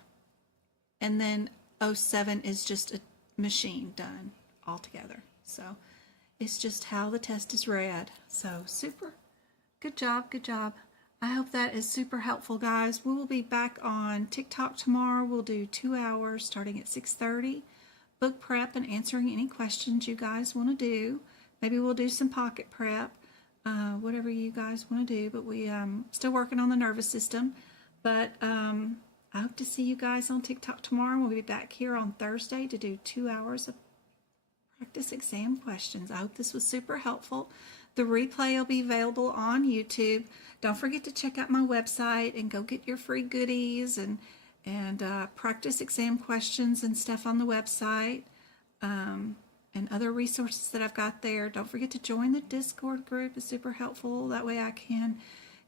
and then 07 is just a machine done altogether. So it's just how the test is read. So super. Good job, good job. I hope that is super helpful, guys. We will be back on TikTok tomorrow. We'll do 2 hours starting at 6:30. Book prep and answering any questions you guys want to do. Maybe we'll do some pocket prep, whatever you guys want to do. But we still working on the nervous system. But I hope to see you guys on TikTok tomorrow. We'll be back here on Thursday to do 2 hours of practice exam questions. I hope this was super helpful. The replay will be available on YouTube. Don't forget to check out my website and go get your free goodies and practice exam questions and stuff on the website, and other resources that I've got there. Don't forget to join the Discord group. It's super helpful. That way I can,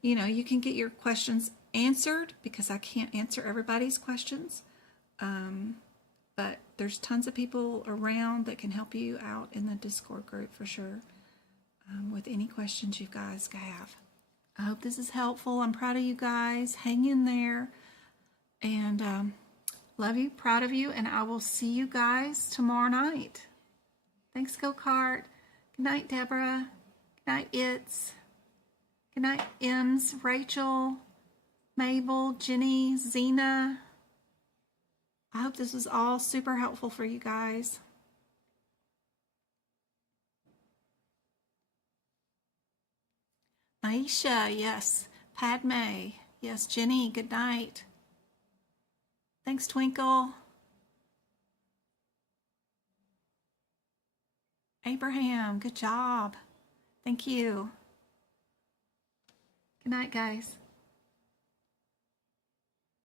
you can get your questions answered, because I can't answer everybody's questions. But there's tons of people around that can help you out in the Discord group for sure, with any questions you guys have. I hope this is helpful. I'm proud of you guys. Hang in there. And love you, proud of you, and I will see you guys tomorrow night. Thanks, Go-Kart. Good night, Deborah. Good night, It's. Good night, Ems, Rachel, Mabel, Jenny, Zena. I hope this was all super helpful for you guys. Aisha, yes. Padme, yes. Jenny, good night. Thanks, Twinkle. Abraham, good job. Thank you. Good night, guys.